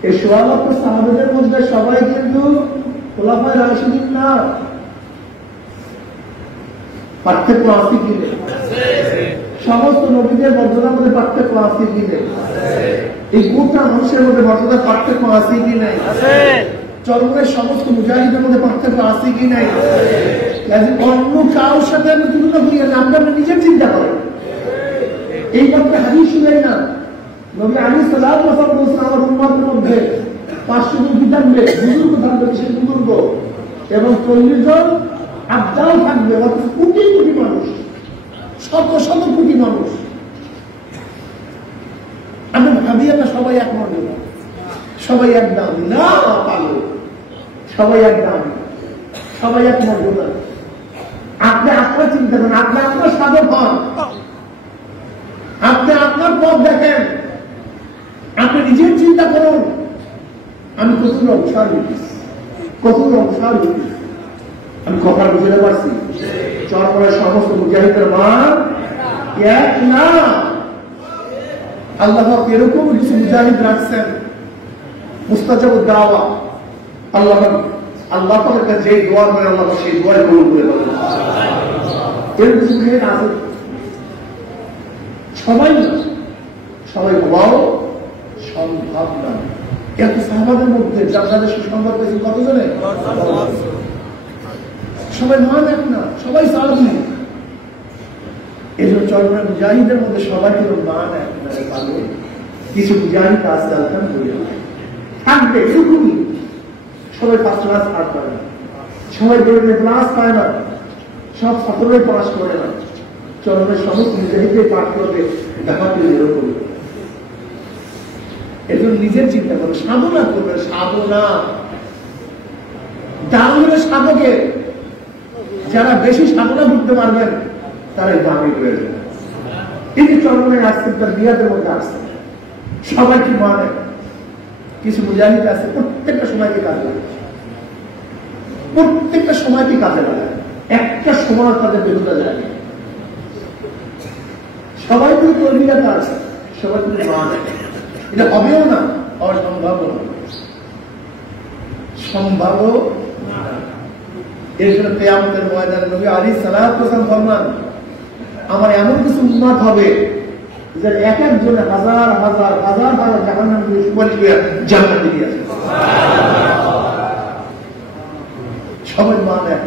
এই সোয়া লক্ষ সাহাবীদের মধ্যে সবাই কিন্তু খোলাফায়ে রাশিদিন না। পার্থক্য আছে কি নেই? সমস্ত নবীদের মর্যাদার মধ্যে পার্থক্য আছে কি নেই? এই গোটা মানুষের মধ্যে মর্যাদার পার্থক্য আছে কি নাই? চরমের সমস্ত মুজাহিদের মধ্যে পার্থক্য আছে কি নাই? অন্য কারোর সাথে আমি তুলনা করি না, আমরা নিজের চিন্তা করেন। এই কথা হাদিস শুনেই না, নবী আলাইহিস সালাম বলছেন আমার উম্মতের মধ্যে 500 জন কি থাকবে? বুজুর্গ থাকবে, বিশেষ বুজুর্গ, এবং 40 জন আবদাল থাকবে, অর্থাৎ কোটি কোটি মানুষ, শত শত কোটি মানুষ। আমি ভাবি না সবাই এক মর্যাদা, সবাই এক দাম না, পালো সবাই এক দাম, সবাই এক মর্যাদা। আপনি আপনার চিন্তা করেন, আপনি আপনার সাধক হন, আপনি আপনার পথ দেখেন, আপনি নিজের চিন্তা করুন আমি কত অবসর হইতেছি, কত অবসর হইতেছি। আমি কথা বুঝতে পারছি, চরমনের সমস্ত মুজাহিদের মান এক না। আল্লাহ এরকম কিছু মুজাহিদ রাখছেন, মুস্তাজাব দাওয়া। আল্লাহ আল্লাহ যে দোয়া করে আল্লাহ সেই দোয়াই কবুল করে দেবেন। এরকম কিছু মুজাহিদ আছে, সবাই না, সবাই হওয়াও সম্ভব না। এত সাহাবাদের মধ্যে যাদের সুসংবাদ পেয়েছে কতজনে? সবাই মান এক না, সবাই সাহাবী। এই জন্য চরমনের মুজাহিদের মধ্যে সবাই কিন্তু মান এক না। কিছু মুজাহিদ আছে আলহামদুলিল্লাহ থাকবে এরকমই, সবাই ফার্স্ট ক্লাস পাস করে না, সবাই বেরোলে ক্লাস পায় না, সব ছাত্ররাই পাস করে না। চরমনের সমস্ত মুজাহিদে পাঠ করবে দেখাতে এরকম। এজন্য নিজের চিন্তা করবে, সাধনা করবে, সাধনা দামের সাধকের। যারা বেশি সাধনা করতে পারবেন তারাই দামি হয়ে যাবে। কিন্তু চরমনের আসছে, তার বিয়াদের মধ্যে আসছে, সবাই কি মানে কিছু মুজাহিদ আছে প্রত্যেকটা সময়কে কাজে লাগে, প্রত্যেকটা সময়কে কাজে লাগায়, একটা সময় তাদের বেরোতে যায়। সবাই কিন্তু তরবিয়াতে আছে, সবাই কিন্তু মানে এটা হবেও না, অসম্ভব সম্ভব। এর জন্য কিয়ামতের ময়দানে নবী আলাইহিস সালাতু ওয়াস সালাম ফরমান, আমার এমন কিছু উম্মত হবে যে এক একজন হাজার হাজার হাজার হাজার জাহান্নাম থেকে সুপারিশ করে জান্নাতে দিয়ে আসবে। সবাই মান এক।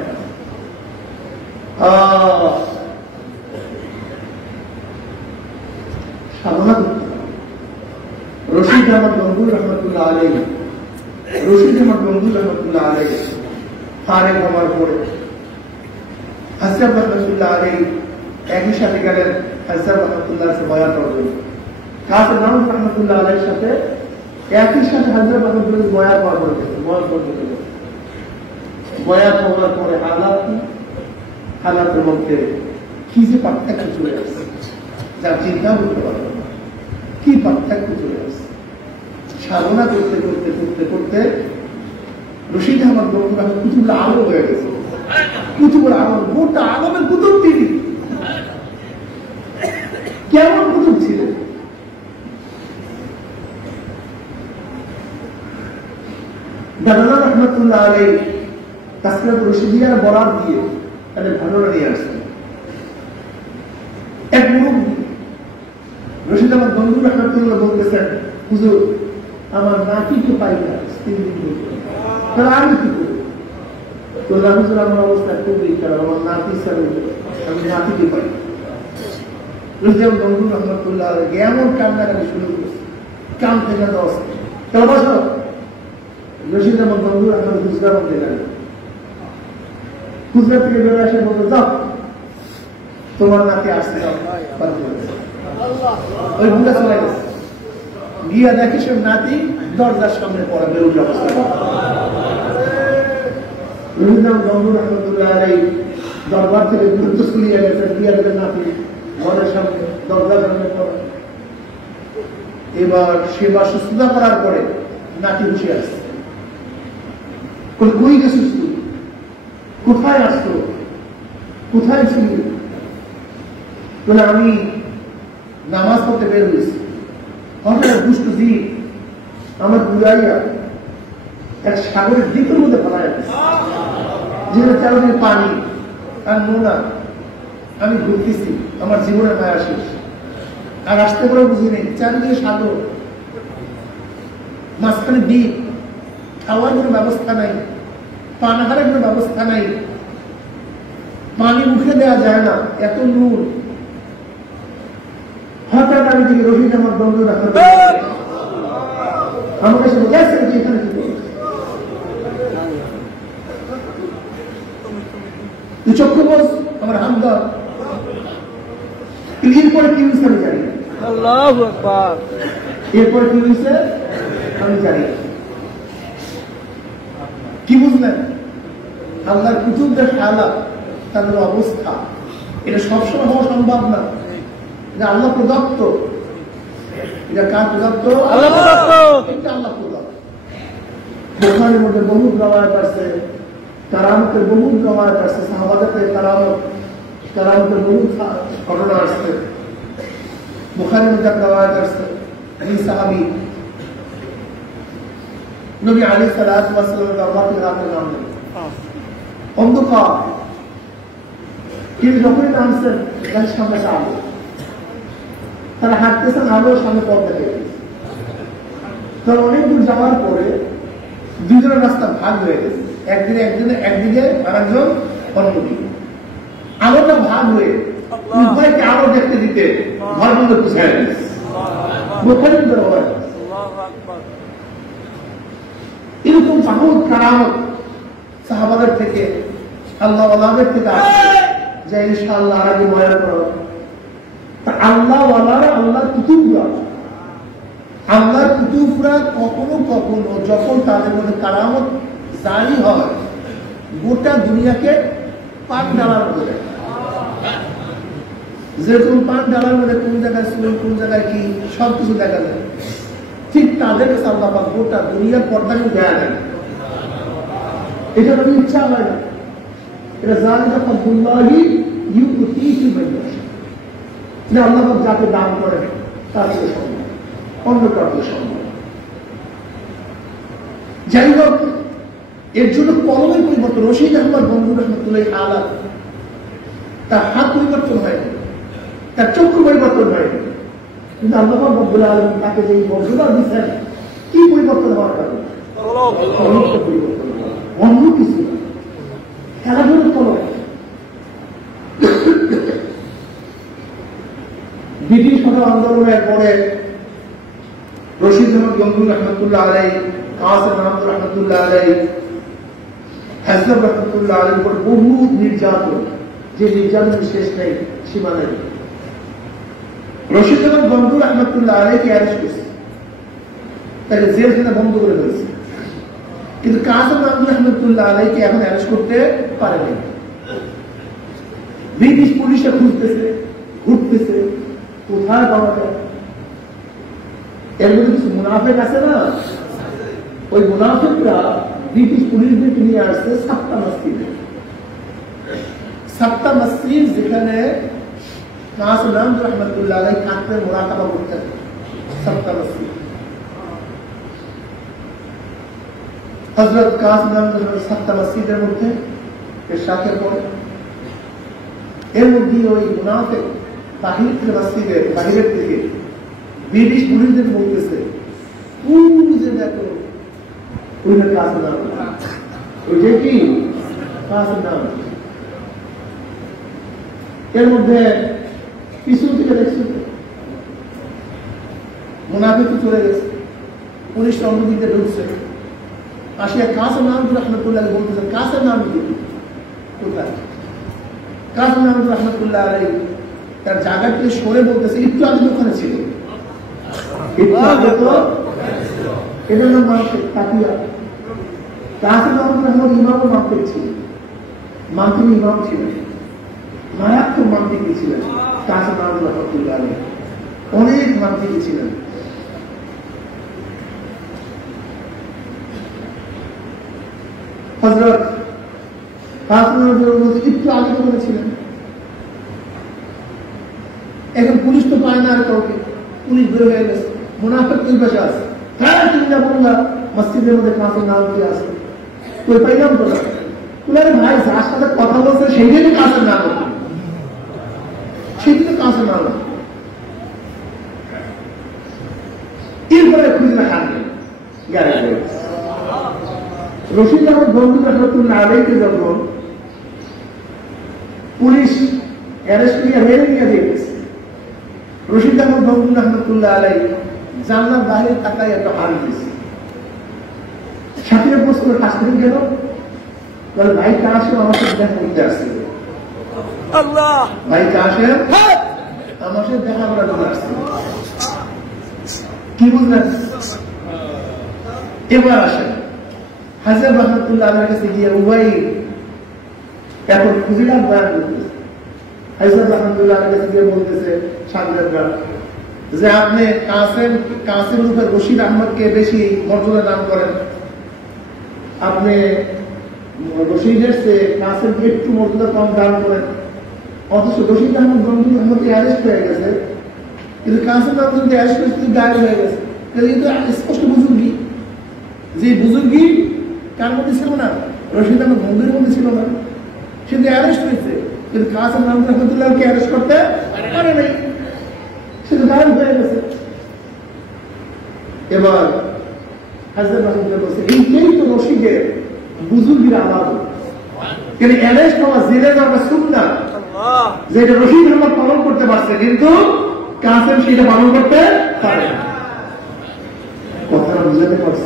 সাধনা করতে রশিদ আহমদ গঙ্গুর রহমতুল্লাহ আলাইহি, রশিদ আহমদ গঙ্গুর রহমতুল্লাহ আলাইহি ফারেক হওয়ার পরে হাসরাত রহমতুল্লাহ আলাইহি একই সাথে গেলেন হাসরাত রহমতুল্লাহ সে বয়াত করলেন। কাসেম নাম রহমতুল্লাহ আলাইহির সাথে একই সাথে হাসরাত রহমতুল্লাহ বয়াত করলেন। বয়াত হওয়ার পরে হালাতের মধ্যে কি যে পার্থক্য চলে আসছে, যার চিন্তা করতে পারবে না, কি পার্থক্য চলে আসছে। সাধনা করতে করতে করতে করতে রশিদ আহমদ গঙ্গুর কুতুবুল আলম হয়ে গেছে। কুতুবুল আলম, গোটা আলমের কুতুব তিনি। কেমন কুতুব ছিলেন? দাদা রহমতুল্লাহ আলাইহি তাসকিরাত রশিদিয়ার বরাত দিয়ে তাদের ঘটনা নিয়ে আসছেন। এক মুরব্বী রশিদ আহমদ গঙ্গুর রহমতুল্লাহ বলতেছেন, হুজুর আমার নাতিকে পাই না, 3 দিন ধরে, আমি কি করি? তো হুজুর আমার অবস্থা খুবই খারাপ, আমার নাতি স্যার, আমি নাতিকে পাই। রশিদ আহমদ গঙ্গুর রহমতুল্লাহ এমন কান্নাকাটি শুরু করেছে, কান থেকে দশ বছর। রশিদ আহমদ গঙ্গুর রহমতুল্লাহ হুজরা মধ্যে গেলেন, হুজরা থেকে বেরো এসে বলতো, যাও তোমার নাতি আসতে যাও। ওই হুজরা চলে গেছে, গিয়া দেখে সব নাতি দরজার সামনে পড়া বেরোল অবস্থা। রশিদ আহমদ গঙ্গুর রহমতুল্লাহ আলাইহি দরবার থেকে গুরুত্ব ছড়িয়ে গেছে, গিয়া দেখে নাতি ঘরের সামনে দরজার সামনে পড়া। এবার সেবা সুস্থতা করার পরে নাতি বসে আসছে। কই গেছিস তুই? কোথায় আসতো? কোথায় ছিল? বলে আমি নামাজ পড়তে বের হয়েছি। দুষ্ট জীব আমার বুড়াইয়া এক সাগরের দিকের মধ্যে ফেলায় যেখানে চারদিকে পানি আর নোনা। আমি ঘুরতেছি, আমার জীবনের মায়া শেষ, আর আসতে পারে বুঝি নেই। চারদিকে সাগর, মাঝখানে দ্বীপ, খাওয়ার কোনো ব্যবস্থা নাই, পানাহারের কোনো ব্যবস্থা নাই, পানি মুখে দেওয়া যায় না, এত নূর। হঠাৎ আমি দেখি রশিদ আহমদ গঙ্গুর আমার কাছে বোঝাচ্ছেন যে এখানে কি তুই চক্ষু বোঝ আমার হামদার। এরপরে কি হয়েছে আমি জানি না, এরপরে কি হয়েছে আমি জানি না। কি বুঝলেন? আল্লাহর কুতুবদের হালাত, তাদের অবস্থা, এটা সবসময় হওয়া সম্ভব না। এটা আল্লাহ প্রদত্ত। এটা কার প্রদত্ত? আল্লাহ প্রদত্ত। এটা আল্লাহ প্রদত্ত। বুখারীর মধ্যে বহু রওয়ায়াত আছে, কারামতের বহু রওয়ায়াত আছে, সাহাবাদের কারামতের বহু ঘটনা আছে। বুখারীর মধ্যে একটা রওয়ায়াত আছে, এই সাহাবী নবী আলাইহিস সালাতু ওয়াস সালামের দরবারে রাতের নামলেন, অন্ধকার, কিন্তু যখনই নামছেন তার সামনে আলো, তারা হাঁটতেছেন, আলো সামনে পথ দেখে গেছে। তারা অনেক দূর যাওয়ার পরে দুজনের রাস্তা ভাগ হয়ে গেছে, একদিকে আর একজন অন্যদিকে। আলোটা ভাগ হয়ে উভয়কে আলো দেখতে দিতে ঘর বন্ধ পুষায় গেছে। এরকম বহুত কারামত সাহাবাদের থেকে, আল্লাহ ওয়ালাদের থেকে আসছে, যে ইনশাআল্লাহ আর আগে বয়ান করো। আল্লাহ ওয়ালারা, আল্লাহর কুতুবরা, আল্লাহর কুতুবরা কখনো কখনো যখন তাদের মধ্যে কারামত জারি হয়, গোটা দুনিয়াকে পান ডালার মধ্যে দেখে। যেরকম পান ডালার মধ্যে কোন জায়গায় চুল, কোন জায়গায় কি সবকিছু দেখা যায়, ঠিক তাদের কাছে আল্লাহ পাক গোটা দুনিয়ার পর্দাকে দেয়া যায়। এটা কোনো ইচ্ছা হয় না, এটা জালিকা ফাদলুল্লাহি ইউতিহি মান ইয়াশা। যে আল্লাহ পাক যাকে দান করেন তার থেকে সম্ভব, অন্য কাউকে সম্ভব। যাই হোক, এর জন্য কলমের পরিবর্তন। রশিদ আহমদ বন্ধু রহমতুল্লাহ আলা, তার হাত পরিবর্তন হয়নি, তার চক্ষু পরিবর্তন হয়নি, কিন্তু আল্লাহ রব্বুল আলামিন তাকে যে মর্যাদা দিচ্ছেন, কি পরিবর্তন হওয়ার কারণে? পরিবর্তন, অন্য কিছু না, খেলাধুলোর কলম। ব্রিটিশ আন্দোলনের পরে রশিদ আহমদ বন্ধু রহমতুল্লাহ আলাই, কাসেম মাহমুদ রহমতুল্লাহ আলাই, হাজরত রহমতুল্লাহ আলাইহির উপর বহু নির্যাতন, যে নির্যাতনের শেষ নেই, সীমা নেই। রশিদ আহমদ বন্ধু রহমতুল্লাহ আলাইকে অ্যারেস্ট করছে, তাকে জেলখানা বন্ধ করে দিয়েছে, কিন্তু কাসেম মাহমুদ রহমতুল্লাহ আলাইকে এখন অ্যারেস্ট করতে পারেনি। ব্রিটিশ পুলিশে খুঁজতেছে, ঘুরতেছে, কোথায় পাওয়া যায়। এর মধ্যে কিছু মুনাফেক আছে না, ওই মুনাফেকরা ব্রিটিশ পুলিশদেরকে নিয়ে আসছে সাপ্তা মসজিদে। সাপ্তা মসজিদ যেখানে কাসেম মাহমুদ রহমতুল্লাহ আলাইহি থাকতেন, মুরাকাবা করতেন, সাপ্তা মসজিদ। হযরত কাসেম মাহমুদ সাপ্তা মসজিদের মধ্যে এর সাথে পড়ে, এর মধ্যে ওই মুনাফেক বাহির থেকে মসজিদের বাহিরের থেকে ব্রিটিশ পুলিশদের বলতেছে, যে দেখো ওইটা কাসেম মাহমুদ, ওইটা কি কাসেম মাহমুদ। এর মধ্যে পিছন থেকে দেখছে মুনাফিক চলে গেছে, পুলিশ অন্যদিকে ঢুকছে, আসিয়া কাসেম মাহমুদ রহমতুল্লাহ বলতেছে, কাসেম মাহমুদ কোথায়? কাসেম মাহমুদ রহমতুল্লাহ আলাইহি তার জায়গা থেকে সরে বলতেছে, একটু আগে ওখানে ছিল, একটু আগে তো এটার নাম মানসিক তাকিয়া। কাসেম মাহমুদ রহমত ইমামও মানসিক ছিলেন, মানসিক ইমাম ছিলেন, মারাত্মক মানসিকই ছিলেন কাসেম মাহমুদ রহমতুল্লাহ আলাইহি, অনেক মানসিকই ছিলেন। হযরত কাসেম মাহমুদ রহমত একটু আগে ওখানে ছিলেন। এখন পুলিশ তো পায় না আর কাউকে, পুলিশ বের হয়ে গেছে, মুনাফিক দুই পাশে আছে, হ্যাঁ চিন্তা বললা মসজিদের মধ্যে কাসেম মাহমুদ আছে, তুই পাইলাম তো না, তুই ভাই যার সাথে কথা বলছে সেইটাই কাসেম মাহমুদ, সেটা কাসেম মাহমুদ। এরপরে খুঁজে হারবে গাড়ি। রশিদ আহমদ বন্ধু রহমতুল্লাহ আলাইহিকে যখন পুলিশ অ্যারেস্ট করিয়া মেরে নিয়ে দিয়েছে, রশিদ আহমদ বন্ধু রহমতুল্লাহ আলাইহি জানলার বাইরে তাকায় একটা হার দিয়েছে। সাথীরা প্রশ্ন কাশ্মীর গেল, বলে ভাই কাশে আমার সাথে দেখা করতে আসছে, ভাই কাশে আমার সাথে দেখা করার জন্য আসছে। কি বুঝলেন? এবার আসেন হাজার রহমতুল্লাহ আলাইহির কাছে গিয়ে উভয় এখন ফজিলত বয়ান করতেছে। হাজার রহমতুল্লাহ আলাইহির কাছে গিয়ে বলতেছে সাগরেদরা যে আপনি কাসেম রূপে রশিদ আহমদকে বেশি মর্যাদা দান করেন, আপনি রশিদের চেয়ে কাসেমকে একটু মর্যাদা কম দান করেন। অথচ রশিদ আহমদ বন্ধু আহমদকে অ্যারেস্ট হয়ে গেছে, কিন্তু কাসেম আহমদ অ্যারেস্ট হয়েছে গায়েব হয়ে গেছে। কিন্তু স্পষ্ট বুজুর্গি, যে বুজুর্গি কার মধ্যে ছিল না, রশিদ আহমদ বন্ধুর মধ্যে ছিল না, কিন্তু অ্যারেস্ট হয়েছে। কিন্তু কাসেম রহমতুল্লাহকে অ্যারেস্ট করতে পারে নাই, সেটা গায়েব হয়ে গেছে। এবার হাজার রহমতুল্লাহ বলছে এইটাই তো রশিদের বুজুর্গির আলাদা। কিন্তু অ্যারেস্ট হওয়া, জেলে যাওয়া সুন্নাত, যেটা রশিদ আহমদ পালন করতে পারছে, কিন্তু কাসেম সেটা পালন করতে পারে না। কথাটা বুঝাতে পারছে?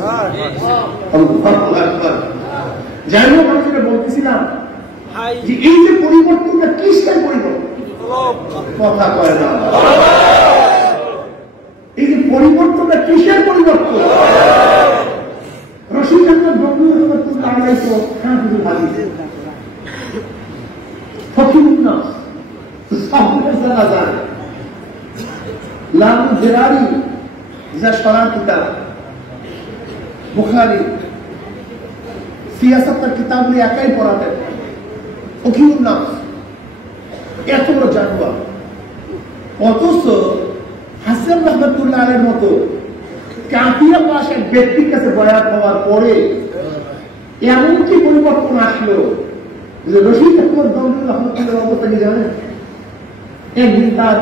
যাই হোক, আমি যেটা বলতেছিলাম যে এই যে পরিবর্তনটা কিসের পরিবর্তন, কথা কয় না, এই যে পরিবর্তনটা কিসের পরিবর্তন? রশিদ আহমদ বন্ধু রহমতুল্লাহ আলাইহি তো খান হুজুর হাদিস ফকিরুন্নাস সাহবের জানাজা লামু জেরারি যা শরান কিতাব বুখারী সিয়াসতের কিতাবগুলি একাই পড়াতেন। ফকিরুন্নাস এত বড় জানোয়ার, অথচ হাসান রহমতুল্লাহ আলাইহির মতো কাফিয়া পাশের ব্যক্তির কাছে বয়াত হওয়ার পরে এমন কি পরিবর্তন আসলো যে রশিদ আহমদ গঙ্গুর রহমতুল্লাহর অবস্থা কি জানেন? একদিন তার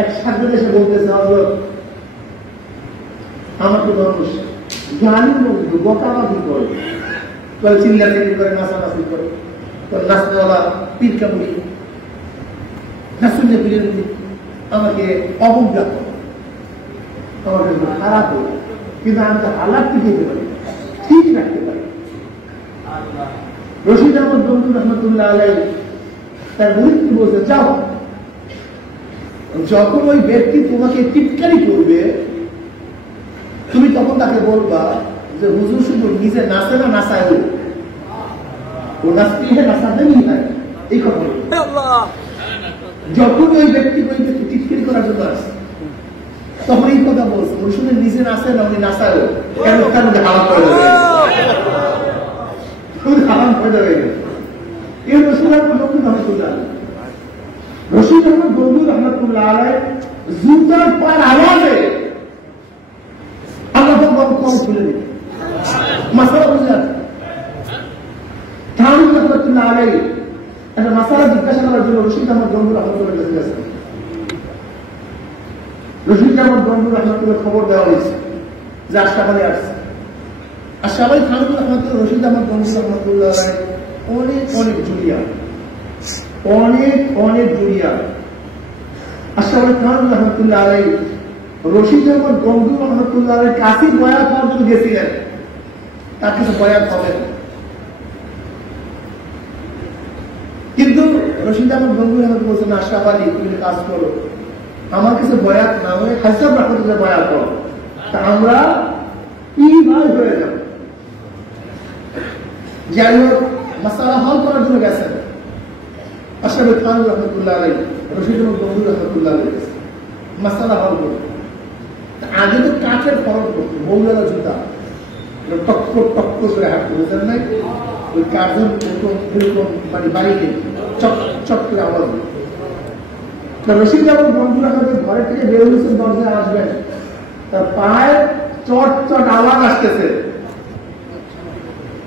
এক সাগর এসে বলতেছে, হযরত আমাকে মানুষ গালি বলতো, বকাবাকি করে, চিল্লাচিল্লি করে, নাচানাচি করে, নাচনেওয়ালা পীর কামড়ি নাচুনে পীরের আমাকে অবজ্ঞা করে, আমার জন্য খারাপ হল, কিন্তু আমি তার হালাতটি দিতে পারি, ঠিক রাখতে পারি। রশিদ আহমদ বন্ধু রহমতুল্লাহ আলাইহি তার মুরিদকে বলতে, যাও, যখন ওই ব্যক্তি তোমাকে টিটকারি করবে, তুমি তখন তাকে বলবা যে হুজুর শুধু নিজে নাচে না, নাচায় ও নাচতে নাচাতে নি নাই, এই কথা। যখন ওই ব্যক্তি টিটকারি করার জন্য আসে, তখন এই কথা বলছে, উনি শুধু নিজে নাচে না, উনি নাচায় কেন, তার মধ্যে হারাম করে দেবে, হারাম করে দেবে। এই রশিদ আহমদ বন্ধু রহমতুল্লাহ আলাইহি, রশিদ আহমদ বন্ধু রহমতুল্লাহ আলাইহি জুতার পার আওয়াজে আল্লাহ কম খুলে দিল। মাসালা বুঝলেন? থানভী রহমতুল্লাহ আলাইহি একটা মাসালা জিজ্ঞাসা করার জন্য রশিদ আহমদ বন্ধু রহমতুল্লাহ কাছে গেছেন। রশিদ আহমদ বন্ধু রহমতুল্লাহ খবর দেওয়া হয়েছে যে আশরাফ আলী আসছে। আশরাফ আলী থানভী রহমতুল্লাহ রশিদ আহমদ বন্ধু রহমতুল্লাহ আলাইহি অনেক অনেক জুড়িয়া, অনেক অনেক জুড়িয়া। আশরাফ আলী থানভী রহমতুল্লাহ আলাইহি রশিদ আহমদ বন্ধু রহমতুল্লাহ আলাইহির কাছে বয়াত হওয়ার জন্য গেছিলেন, তার কাছে বয়াত হবেন, কিন্তু রশিদ আহমদ বন্ধু রহমতুল্লাহ বলছেন, আশরাফ আলী তুমি কাজ করো, আমার কাছে বয়াত না হয়ে হাসান রহমতুল্লাহ বয়াত করো, তা আমরা কি ভাই হয়ে যাব। যাই হোক, মাসালা হল করার জন্য গেছেন আশরাফ আলী থানভী রহমতুল্লাহ আলাইহি রশিদ আহমদ বন্ধু রহমতুল্লাহ আলাইহি মাসালা হল করো। আগে তো কাঠের ফরক করতো, মৌলানা জুতা টক্কর টক্কর করে হাঁটতো, বুঝলেন নাই? ওই কার্জন এরকম মানে বাড়িতে চক চক করে আওয়াজ। রশিদ আহমদ বন্ধু রহমতুল্লাহ ঘরে থেকে বের হয়েছেন, দরজায় আসবেন, তার পায়ে চট চট আওয়াজ আসতেছে,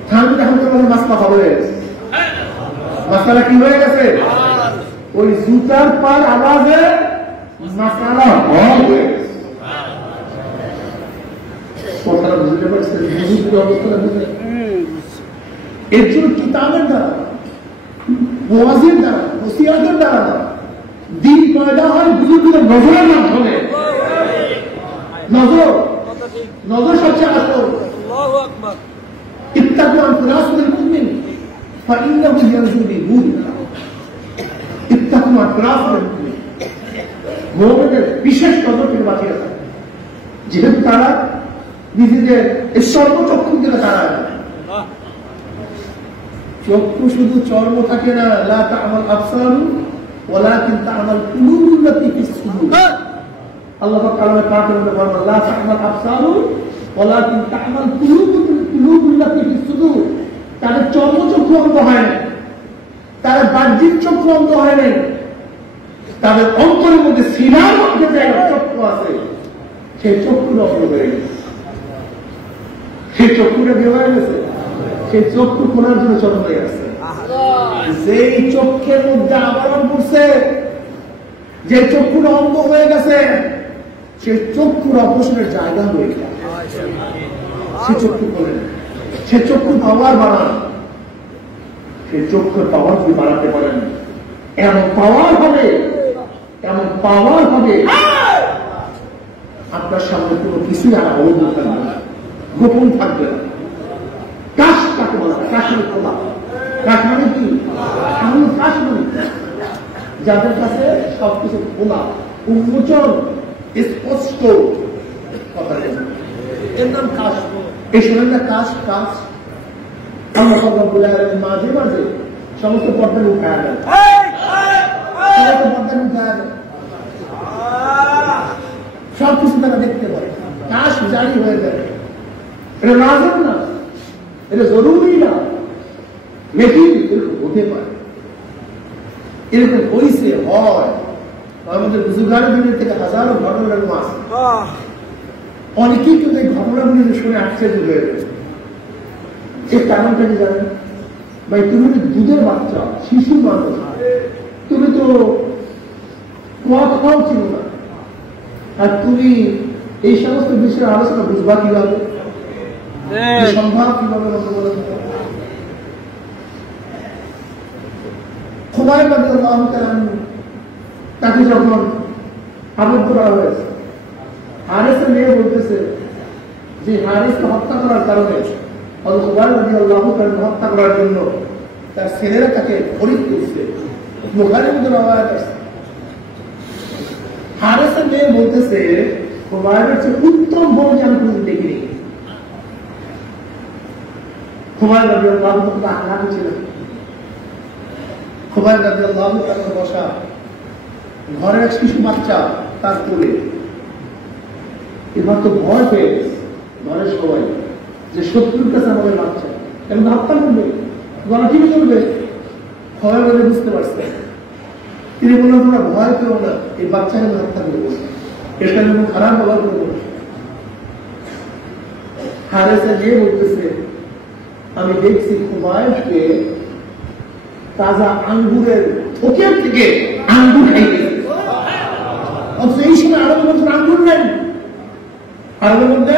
থানভী রহমতুল্লাহ মাসলা হয়ে গেছে। মাসালা কি হয়ে গেছে? ওই জুতার পার আওয়াজে মাসালা হয়ে গেছে। কথাটা বুঝতে পারছেন? অবস্থাটা বুঝলেন? এর জন্য কিতাবের দ্বারা, ওয়াজের দ্বারা, নসিহতের দ্বারা দিন পয়দা হয় বুজুর্গদের নজরের মাধ্যমে। নজর নজর সবচেয়ে আসল। ইত্তাকু আন ফিরাসাতিল মুমিন ফাইন্নাহু ইয়ানজু বিনূর। ইত্তাকু আন ফিরাসাতিল মুমিন, মুমিনের বিশেষ নজর থেকে বাঁচিয়ে থাকে, যেহেতু তারা নিজেদের এই সর্বচক্ষু দিকে তারা চক্ষু শুধু চর্ম থাকে না, লা তা'মাল আবসারু ওয়ালাকিন তা'মাল কুলুবুল লাতী ফিস সুদূর। আল্লাহ পাক কালামে পাকের মধ্যে বলেন, লা তা'মাল আবসারু ওয়ালাকিন তা'মাল কুলুবুল লাতী ফিস সুদূর। তাদের চর্ম চক্ষু অন্ধ হয় না, তাদের বাহ্যিক চক্ষু অন্ধ হয় নাই, তাদের অন্তরের মধ্যে সিনার মধ্যে যে চক্ষু আছে, সেই চক্ষুর অন্ধ হয়ে গেছে। সেই চক্ষুটা কি হয়ে গেছে? সেই চক্ষু খোলার জন্য চরম হয়ে গেছে। যেই চক্ষের মধ্যে আবরণ পড়ছে, যে চক্ষুটা অন্ধ হয়ে গেছে, সেই চক্ষুর অপারেশনের জায়গা হয়ে গেছে। সে চক্ষু খোলেন, সে চক্ষু পাওয়ার বাড়ান, সেই চক্ষুর পাওয়ার যদি বাড়াতে পারেন, এমন পাওয়ার হবে, এমন পাওয়ার হবে, আপনার সামনে কোনো কিছুই আর অবৈধ থাকবে না, গোপন থাকবে না। কাশ কাকে বলা হয়? কাশের খোলা। কাশ মানে কি? কাশ মানে যাদের কাছে সবকিছু খোলা, উন্মোচন, স্পষ্ট কথা, এর নাম কাশ। এই শরীরটা কাশ কাশ। আমরা সব বলে মাঝে মাঝে সমস্ত পর্দা উঠায় দেন, সমস্ত পর্দা উঠায় দেন, সবকিছু তারা দেখতে পারে। কাশ জারি হয়ে যায়। এটা লাজম না, এটা জরুরি না, লেকিন এরকম হতে পারে। এরকম হয়েছে, হয়। আমাদের বুজুর্গানের দিনের থেকে হাজারো ঘটনা এরকম আছে। অনেকেই কিন্তু এই ঘটনাগুলি শুনে আশ্চর্য হয়ে গেছে। এর কারণটা কি জানেন ভাই? তুমি তো দুধের বাচ্চা, শিশু মানুষ, তুমি তো কথাও ছিল না, আর তুমি এই সমস্ত বিষয়ে আলোচনা বুঝবা কিভাবে, সম্ভব কিভাবে? খুবাইব রাদিয়াল্লাহু তাআলা তাকে যখন আবদ্ধ করা হয়েছে, হারেসের মেয়ে বলতেছে যে হারেসকে হত্যা করার কারণে, খুবাইব রাদিয়াল্লাহু তাআলা হত্যা করার জন্য তার ছেলেরা তাকে খরিদ করছে। বুখারীর মধ্যে রওয়ায়াত আছে, হারেসের মেয়ে বলতেছে খুবাইবের চেয়ে উত্তম বউ আমি কোনদিন দেখিনি। খুবাইব রাদিয়াল্লাহু তাআলা আখলাকি ছিলেন। খুবাইব রাদিয়াল্লাহু তাআলা বসা, ঘরের এক শিশু বাচ্চা তার কোলে। এবার তো ভয় পেয়ে গেছে ঘরের সবাই যে শত্রুর কাছে আমাদের বাচ্চা, এখন হত্যা করবে, গলা টিভি চলবে। ভয় বলে বুঝতে পারছে। তিনি বললেন, তোমরা ভয় পেও না, এই বাচ্চাকে আমি হত্যা করবো, এটা আমি খারাপ ব্যবহার করবো। হারেসে গিয়ে বলতেছে, আমি দেখছি খুবাইবকে তাজা আঙ্গুরের থোকের থেকে আঙ্গুর খাইতেছে। অথচ এই সময় আরবের মধ্যে আঙ্গুর নাই, আরবের মধ্যে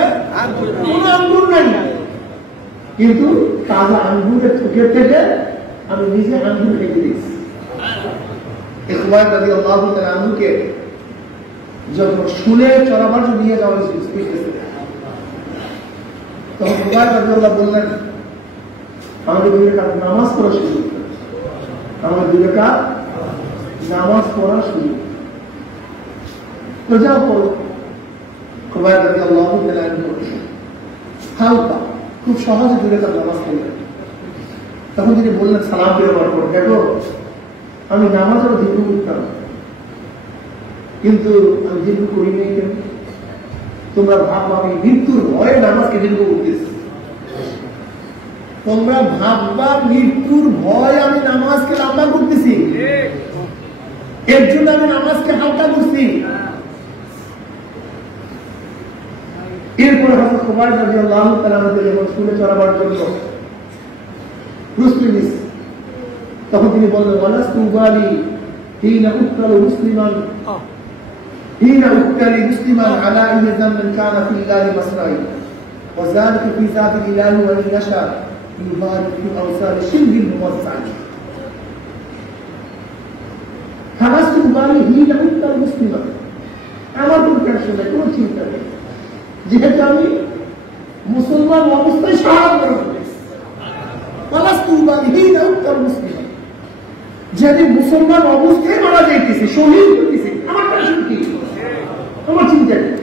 কোন আঙ্গুর নাই, কিন্তু তাজা আঙ্গুরের থোকের থেকে আমি নিজে আঙ্গুর খাইতে দিয়েছি। খুবাইব রাদিয়াল্লাহু তাআলা আনহুকে যখন শুনে চড়াবার জন্য নিয়ে যাওয়া হয়েছিল, তখন খুবাইব রাদিয়াল্লাহু বললেন, আমাদের 2 রাকাত নামাজ পড়া শুরু, আমাদের 2 রাকাত নামাজ পড়া শুরু তো যাও পড়ো। খুবাইব রাদিয়াল্লাহু তাআলা হালকা, খুব সহজে 2 রাকাত নামাজ পড়লেন। তখন তিনি বললেন সালাম ফিরে পর, দেখো আমি নামাজেরও দীর্ঘ করতাম, কিন্তু আমি দীর্ঘ করি নাই কেন? তোমরা ভাববা আমি মৃত্যুর ভয়ে নামাজকে দীর্ঘ করতেছি। তোমরা ভাববা মৃত্যুর ভয় আমি নামাজকে লম্বা করতেছি, এর জন্য আমি নামাজকে হালকা করছি। এরপরে হযরত খুবাইব রাদিয়াল্লাহু তাআলা যখন শুনে চড়াবার জন্য প্রস্তুতি নিচ্ছে, তখন তিনি বললেন, ওয়ালাস্তু উবালি হিনা উক্তালু মুসলিমান আলা আইয়ি যামবিন কানা ফিল্লাহি মাসরাই ওয়া যালিকা ফি যাতিল ইলাহি ওয়া ইন ইয়াশা ইউবারিক ফি আওসালি শিরবিল মুওয়াসসাই। ওয়ালাস্তু উবালি হিনা উক্তালু মুসলিমান, আমার কোনো টেনশন নেই, কোনো চিন্তা নেই, যেহেতু আমি মুসলমান অবস্থায় শাহাদাত বরণ করেছি। ওয়ালাস্তু উবালি হিনা উক্তালু মুসলিমান, যদি মুসলমান অবস্থায় মারা যাইতেছে, শহীদ হইতেছে, আমার টেনশন কি, আমার চিন্তা নেই।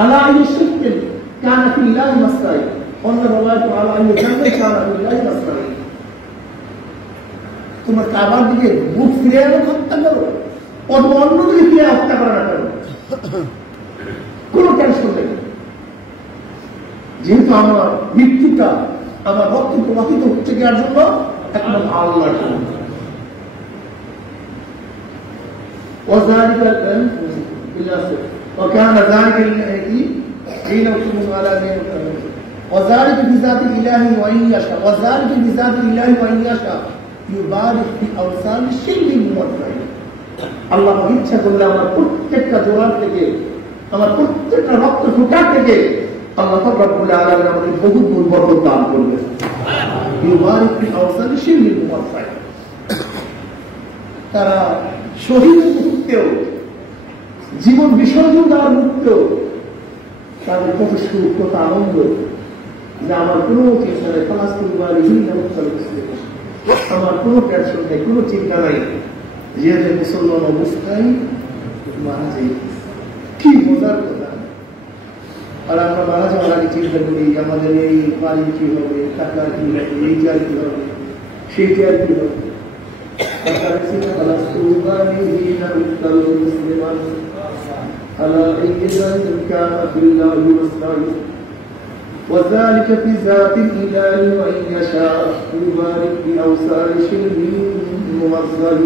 আলা আইয়ি শিরকিন কানা ফিল্লাহি মাসরাই অন্য বলায় তো আল্লাহ জানবে কারা বিল্লাহি আসমাই তোমার কাবার দিকে মুখ ফিরে এলো হত্যা করো অন্য দিকে ফিরে হত্যা করা না করো কোনো টেনশন নেই যেহেতু আমার মৃত্যুটা আমার রক্ত প্রবাহিত হচ্ছে যার জন্য একদম আল্লাহর জন্য وذلك وكان ذلك حينكم على دين وذلك بذات الاله وان يشاء وذلك بذات الاله وان يشاء يبارك في اوصال الشيء الموضع আল্লাহ ইচ্ছা করলে আমার প্রত্যেকটা জোয়ার থেকে আমার প্রত্যেকটা রক্ত ফোঁটা থেকে আল্লাহ রাব্বুল আলামিন আমাকে বহু বরকত দান করবেন يبارك في اوصال الشيء الموضع তারা শহীদ মুহূর্তেও জীবন বিসর্জন দেওয়ার মুহূর্তেও তাদের কত সুখ কত আনন্দ যে আমার কোনো চিন্তা নেই আমার কোনো টেনশন নেই কোনো চিন্তা নাই যেহেতু মুসলমান অবস্থায় মারা যাই কি মজার কথা আর আমরা মারা যাওয়ার আগে চিন্তা করি আমাদের এই বাড়ি কি হবে টাকার কি হবে এইটার কি হবে সেইটার কি হবে وذلك في ذات الإله وإن يشاء يبارك بأوصال شرب موصل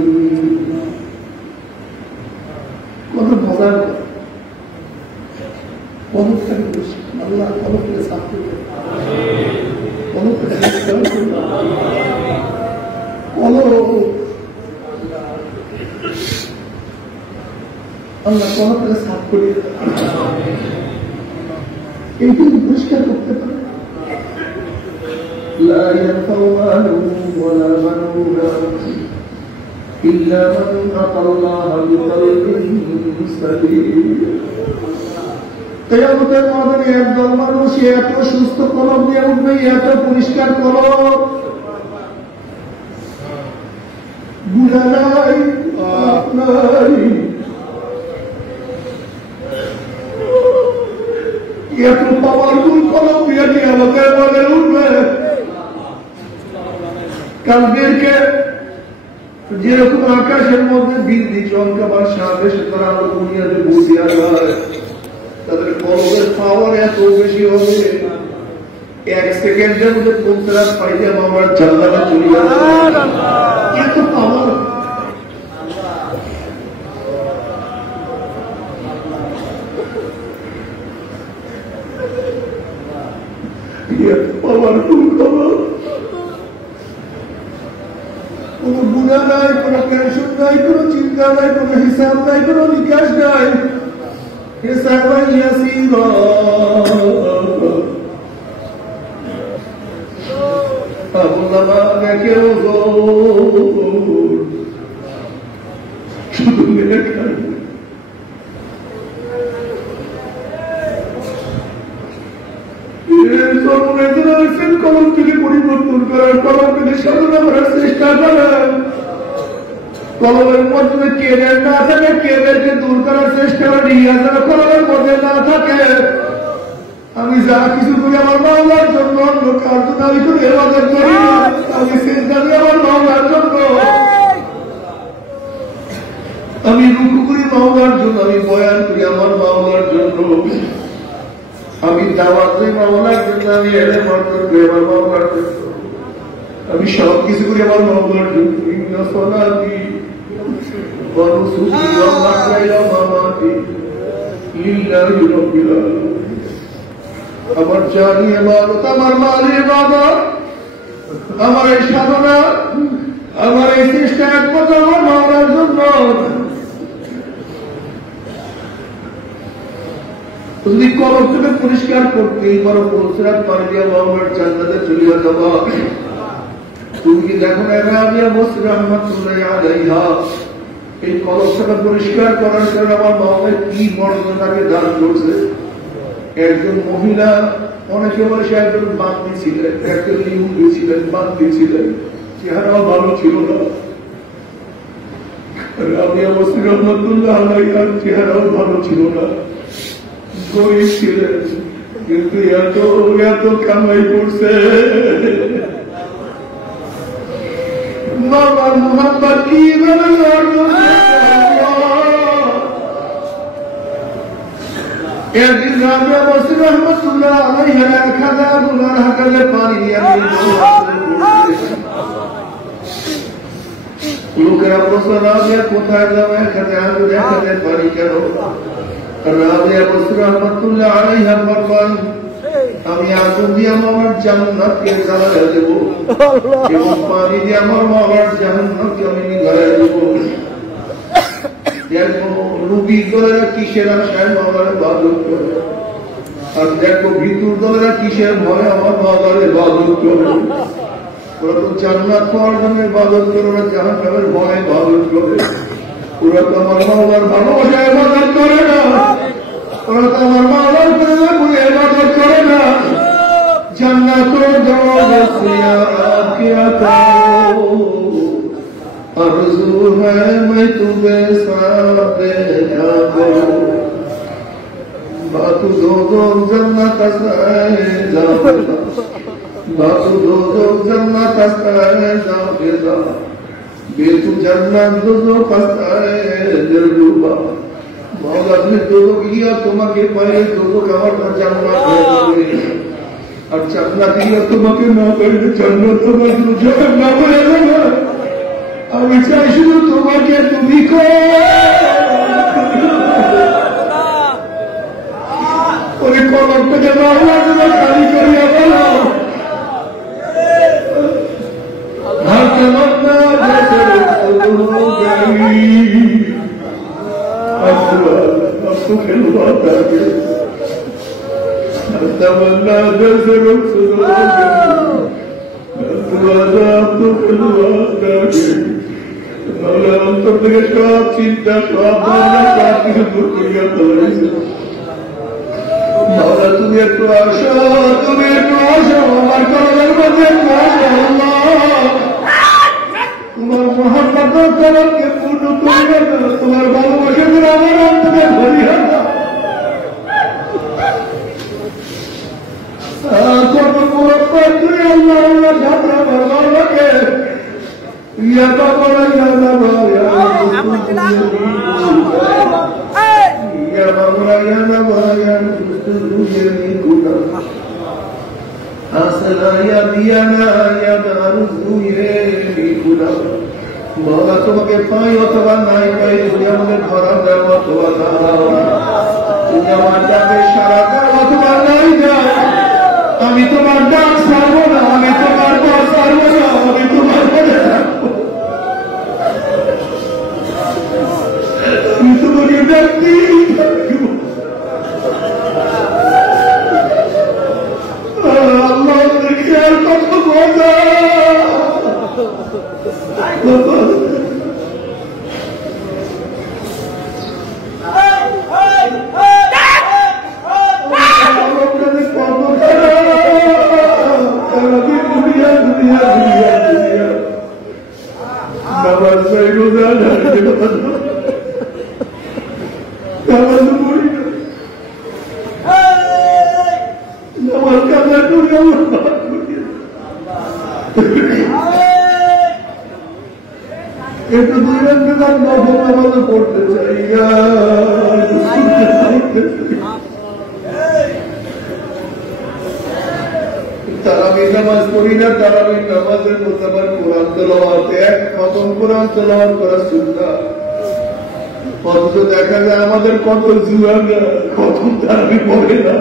কত মজার আল্লাহ কবরকে সাফ করে আল্লাহ কবরকে সাফ করে এইটুকু পরিষ্কার করতে পারে لا ينفع مال ولا بنون إلا من أتى الله بقلب سليم কিয়ামতের ময়দানে একদল মানুষ এত সুস্থ কলম দিয়ে উঠবে এত পরিষ্কার কলম গুনাহ নাই আপনার এত পাওয়ারফুল কলম দিয়ে কিয়ামতের ময়দানে উঠবে কালকে যেরকম আকাশের মধ্যে বিদ্যুৎ চমকাবার সাথে তারা দুনিয়াতে বসিয়া যায় তাদের কলমের পাওয়ার এত বেশি হবে এক সেকেন্ডের মধ্যে পৌঁছার পাইলে আমার জান্নাতে চলে যাবে এত পাওয়ার পাওয়ারফুল খবর কোন গুনাহ নাই কোন টেনশন নাই কোন চিন্তা নাই কোন হিসাব নাই কোন নিকাশ নাই হিসাব ইয়াসিরা আল্লাহ আমাকে শুধু লেখা কলমকে পরিবর্তন করার কলমকে সাধনা করার চেষ্টা করেন কলমের মধ্যে কেবের না থাকে কেবেরকে দূর করার চেষ্টা করি যেন কলমের মধ্যে না থাকে আমি যা কিছু করি আমার মাওলার জন্য অন্য কার জন্য আমি কোনো ইবাদত করি আমি চেষ্টা করি আমার মাওলার জন্য আমি রুকু করি মাওলার জন্য আমি বয়ান করি আমার মাওলার জন্য আমি দাওয়াত দিই মাওলার জন্য আমি এলে মার্জন করি আমার মাওলার জন্য আমি সব কিছু করি আমার মাওলার জন্য ইন্না সলাতি ওয়া নুসুকি ওয়া মাহইয়ায়া ওয়া মামাতি লিল্লাহি রাব্বিল আলামিন আমার জানি ইবাদত আমার মালি ইবাদত আমার এই সাধনা আমার এই চেষ্টা একমাত্র আমার মাওলার জন্য তুমি কলমকে পরিষ্কার করতেই পারো পৌঁছার পারে দিয়ে আমার জান্নাতে চলে যাবো তুমি কি দেখো না রাবিয়া বসরি রাহমাতুল্লাহ আলাইহা এই কলমকে পরিষ্কার করার জন্য আমার মাওলা কি মর্যাদাকে দান করছে একজন মহিলা অনেকে বয়সে একজন বান্দি ছিলেন একজন ইহুদি ছিলেন বান্দি ছিলেন চেহারাও ভালো ছিল না রাবিয়া বসরি রাহমাতুল্লাহ আলাইহার চেহারাও ভালো ছিল না গরিব ছিলেন কিন্তু এত এত কামাই করছে বাবা মোহাম্মদ কি একদিন রাজা বসির রহমতুল্লাহ আলাইহি খাজা গুলার হাকালে পানি দিয়ে লোকেরা বসে রাজিয়া কোথায় যাবে এখানে আলু দেখাতে পারি কেন রাজিয়া বসির রহমতুল্লাহ আলাইহি বললেন আমি আগুন দিয়ে আমার জান্নাতকে জ্বালিয়ে দেব এবং পানি দিয়ে আমার মামার জাহান্নামকে আমি নিভাইয়া দেব রুগী দলেরা কিসের আশায় মামার ইবাদত করে আর দেখো ভিতর দলেরা কিসের ভয়ে আমার মামার ইবাদত করে ওরা তো জান্নাত পাওয়ার জন্য ইবাদত করে ওরা জাহান্নামের ভয়ে ইবাদত করে ওরা তো আমার মাওলার ভালোবাসায় ইবাদত করে না ওরা তো আমার মাওলার প্রেমে পড়ে ইবাদত করে না জান্নাতের দরজা কিয়া করো আরজু হ্যায় मैं तुम्हें साथ जाऊं बातू दो दो जन्नत है जाओ बातू दो दो जन्नत है जाओ बेतु जन्नत दो दो है दिलरुबा मौला ने दो दो किया তোমাকে পায়ে দো দো কাবার জান্নাত হয়ে যাবে আর জান্নাত দিয়ে তোমাকে না পাইলে জান্নাত তোমার জাহান্নাম না হয়ে যাবে আমি চাই শুধু তোমাকে তুমি ওই কলমটাকে বাংলার জন্য খালি করিয়া বলো অন্তর থেকে সব চিন্তা সব ভাবনা সব কিছু দূর করিয়া তোলেছে মাওলা তুমি একটু আসো আমার কলমের মধ্যে তোমার মহাব্বত কলমকে পূর্ণ করিয়া দাও তোমার ভালোবাসা করে আমার অন্তরে ভরিয়া দাও কত মোহাব্বত করে আল্লাহ আল্লাহ ঝাপড়া মাওলাকে ইয়া বাবা ইয়া বাবা ইয়া বাবা ইয়া বাবা ইয়া কুনা আসলা ইয়া দিয়ানা ইয়া দারুয়ে কুনা মাওলা তোমাকে পাই অথবা নাই পাই তুমি আমাদের ধরা দাও অথবা দাও তুমি আমার ডাকে সারা দাও অথবা নাই দাও আমি তোমার ডাক ছাড়বো না আমি তোমার পথ ছাড়বো না আমি তোমার পথে থাকবো আমি তোমাকে ডাকতেই থাকবো আল্লাহ খেয়াল কত মজা একটু দুই রাত নফল নামাজ পড়তে চাই তারাবি নামাজ পড়ি না তারাবি নামাজের মধ্যে আবার কোরআন তেলাওয়াত এক খতম কোরআন তেলাওয়াত করা সুন্নাহ অথচ দেখা যায় আমাদের কত জুয়ানরা খতম তারাবি পড়ে না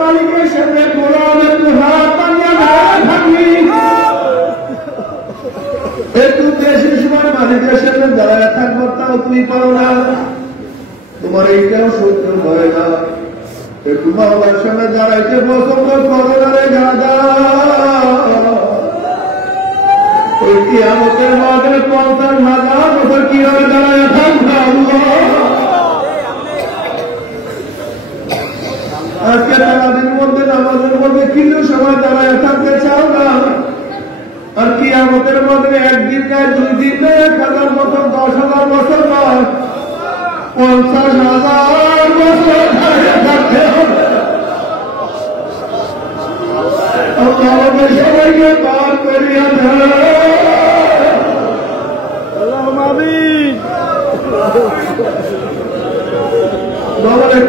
মালিকের সাথে কোরআনের হাত পানিয়া থাকি একটু বেশি সময় মালিকের সাথে দাঁড়ায় থাকবো তাও তুমি পারো না তোমার এইটাও সহ্য হয় না একটু মাওলার সামনে দাঁড়াইতে পছন্দ করো না রে দাদা ওই কিয়ামতের মাঠে 50,000 বছর কিভাবে দাঁড়ায় থাকবে আজকে তারাবির মধ্যে নামাজের মধ্যে কিছু সময় দাঁড়ায় থাকতে চাও না আর কি আমাদের মধ্যে একদিন নয়, 2 দিন নয়, 1000 বছর, 10,000 বছর নয়, 50,000 বছর থাকতে হবে। আমাদের সবাইকে পার করিয়া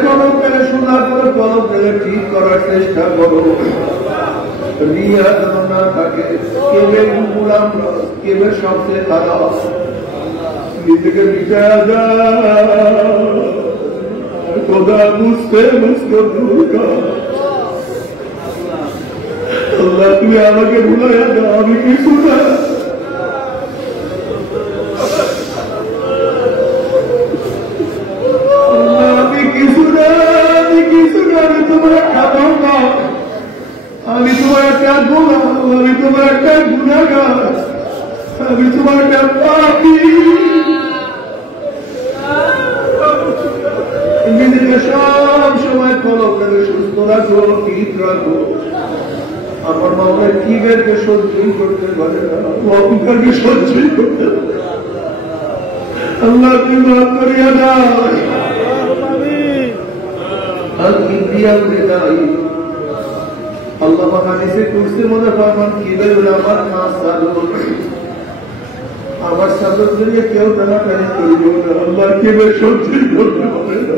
কলম পেলে শোনার পরে কলম পেলে ঠিক করার চেষ্টা করো। রিয়া যেন না থাকে, কেবের গুলাম, কেবের সবচেয়ে খারাপ। নিজেকে বিচার খোদা বুঝতে বুঝতে দূর কর। আল্লাহ তুমি আমাকে ভুলাইয়া দাও, আমি কিছু না। আমি কিছু না, আমি কিছু না, আমি তোমার একটা বাবা, আমি তোমার একটা গোলাম, আমি তোমার একটা গুনাহগার, আমি তোমার একটা পাপী। নিজেকে সব সময় কলমটাকে সুস্থ রাখো, ঠিক রাখো। আমার মামলায় কি বেরকে সহ্যই করতে পারে না, অহংকারকে সহ্যই করতে পারে। আল্লাহ তুমি মাফ করিয়া দাও। আল্লাহ হাদিসে কুরসির মধ্যে ফরমান, কিবের আমার নাস সাদর, আমার সাদর দিয়ে কেউ টানাটানি করিব না। আল্লাহ কিবের সহ্যই করতে পারে না।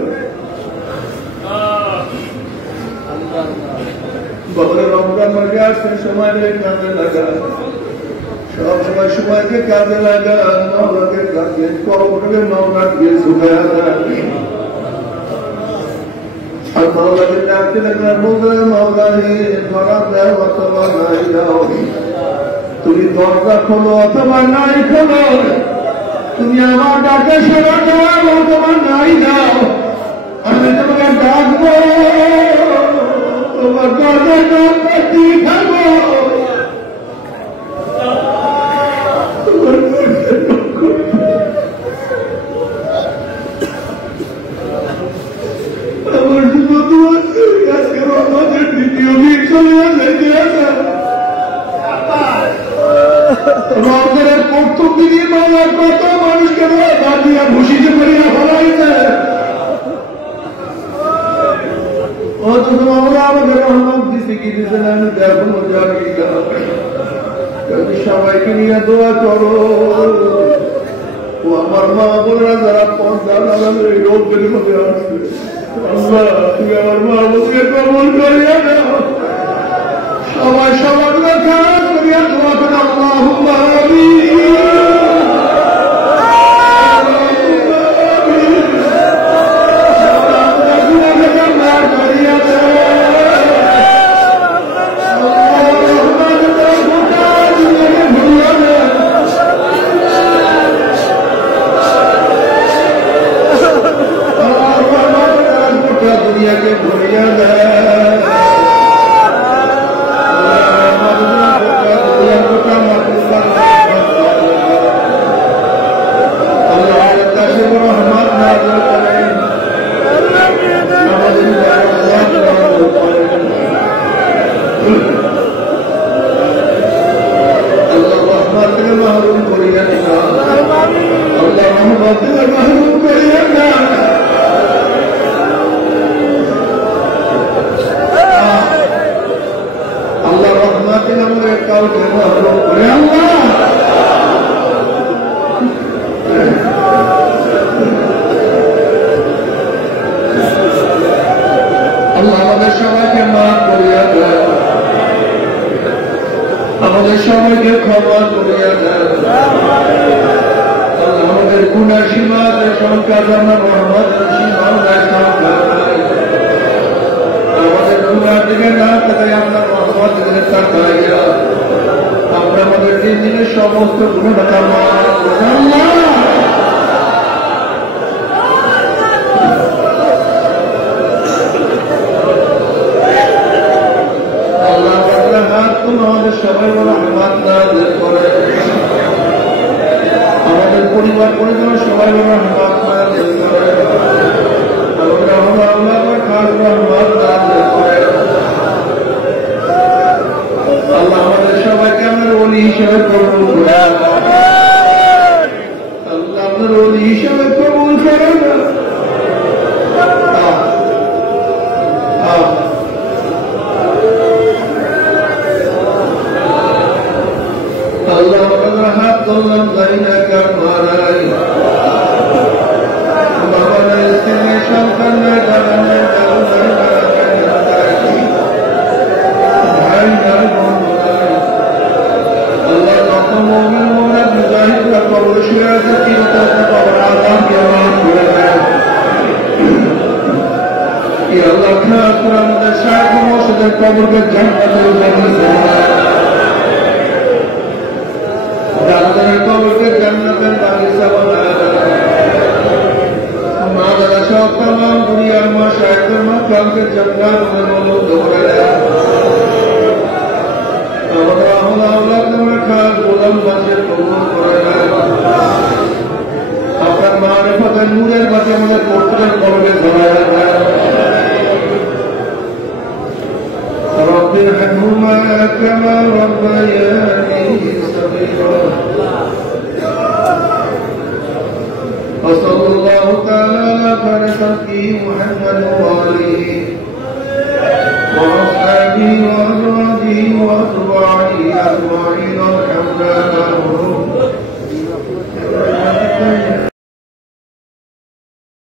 বলে রমজান মাসে আসছে, সময় কাজে লাগায়, সব সময় সময়কে কাজে লাগায়, মাওলাকে কাজে কবরে মাওলা দিয়ে ঝুঁকায়া দেয়। আর মাওলাকে ডাকতে লাগলে বলবে, মাওলা রে ধরা দেও অথবা নাই দাও, তুমি দরজা খোলো অথবা নাই খোলো, তুমি আমার ডাকে সাড়া দাও অথবা নাই দাও, আমি তোমাকে ডাকবো, তোমার দরজা করতে থাকবো। আমার শুধু আজকে আমাদের দ্বিতীয় দিন চলে আসে, রমজানের প্রথম দিনই মাওলা কত মানুষকে বাঁধিয়া ভূষিত করিয়া ফলাইছে। অথচ মাওলা আমাদের রহমত দিছে কি দিছে না, আমি দেখো জানি না। সবাইকে নিয়ে দোয়া করো। ও আমার মা বোনেরা যারা পর্দা লাগানো এই রোগের মধ্যে আসছে, আল্লাহ তুমি আমার মা বোনকে কবুল করিয়া দাও। সবাই সবার কথা করিয়া দোয়া করে, আল্লাহুম্মা আমিন। দুনিয়াকে ভরিয়া দেয়। আমাদের সবাইকে ক্ষমা করিয়া দেন। আমাদের গুনাহ সীমা সংখ্যা মোহাম্মদের সীমা সংখ্যা, আমাদের গুনাহ থেকে না তাকাই আমরা মোহাম্মদের তাকাইয়া আমরা আমাদের দিনের সমস্ত গুণটা মাফ করুন। আমাদের সবাই রহমত নাযিল করে, আমাদের পরিবার পরিজন সবাই রহমত নাযিল করে, আমাদের আল্লাহ খাস রহমত নাযিল করে। আল্লাহ আমাদের সবাইকে আমাদের ওলি হিসাবে কবুল করে আল্লাহ আপনার ওলি হিসাবে কবুল করে না আল্লাহ আপনার হাত ধরলাম যাই না কার মারাই বাবা নাই স্ত্রী সন্তান নাই দাদা নাই দাদু নাই ভাই নাই বন্ধু নাই আল্লাহ যত মুমিন মুমিনাত মুজাহিদরা কবরে শুয়ে আছে চিরতরে কবর আযাবকে মাফ করে দেন ইয়া আল্লাহ খাস করে আমাদের শাইখ মুর্শিদের কবরকে জান্নাতুল ফিরদৌস বানায় জান্নাতের কবরকে জান্নাতের বাগিচা বানায় মা দাদা সব तमाम দুনিয়ার মা শাইখের মা কালকে জান্নাতের মধ্যে করে দেন আমরা আল্লাহ তোমরা খাস গোলাম বাসের কবুল করে নেন আপনার মারিফতের নূরের বাতি আমাদের প্রত্যেকের কবরে ধরায় দেন رب ارحمهما كما ربياني صغيرا وصلى الله تعالى على خير خلقه محمد وآله وأصحابه وأزواجه وأتباعه أجمعين والحمد لله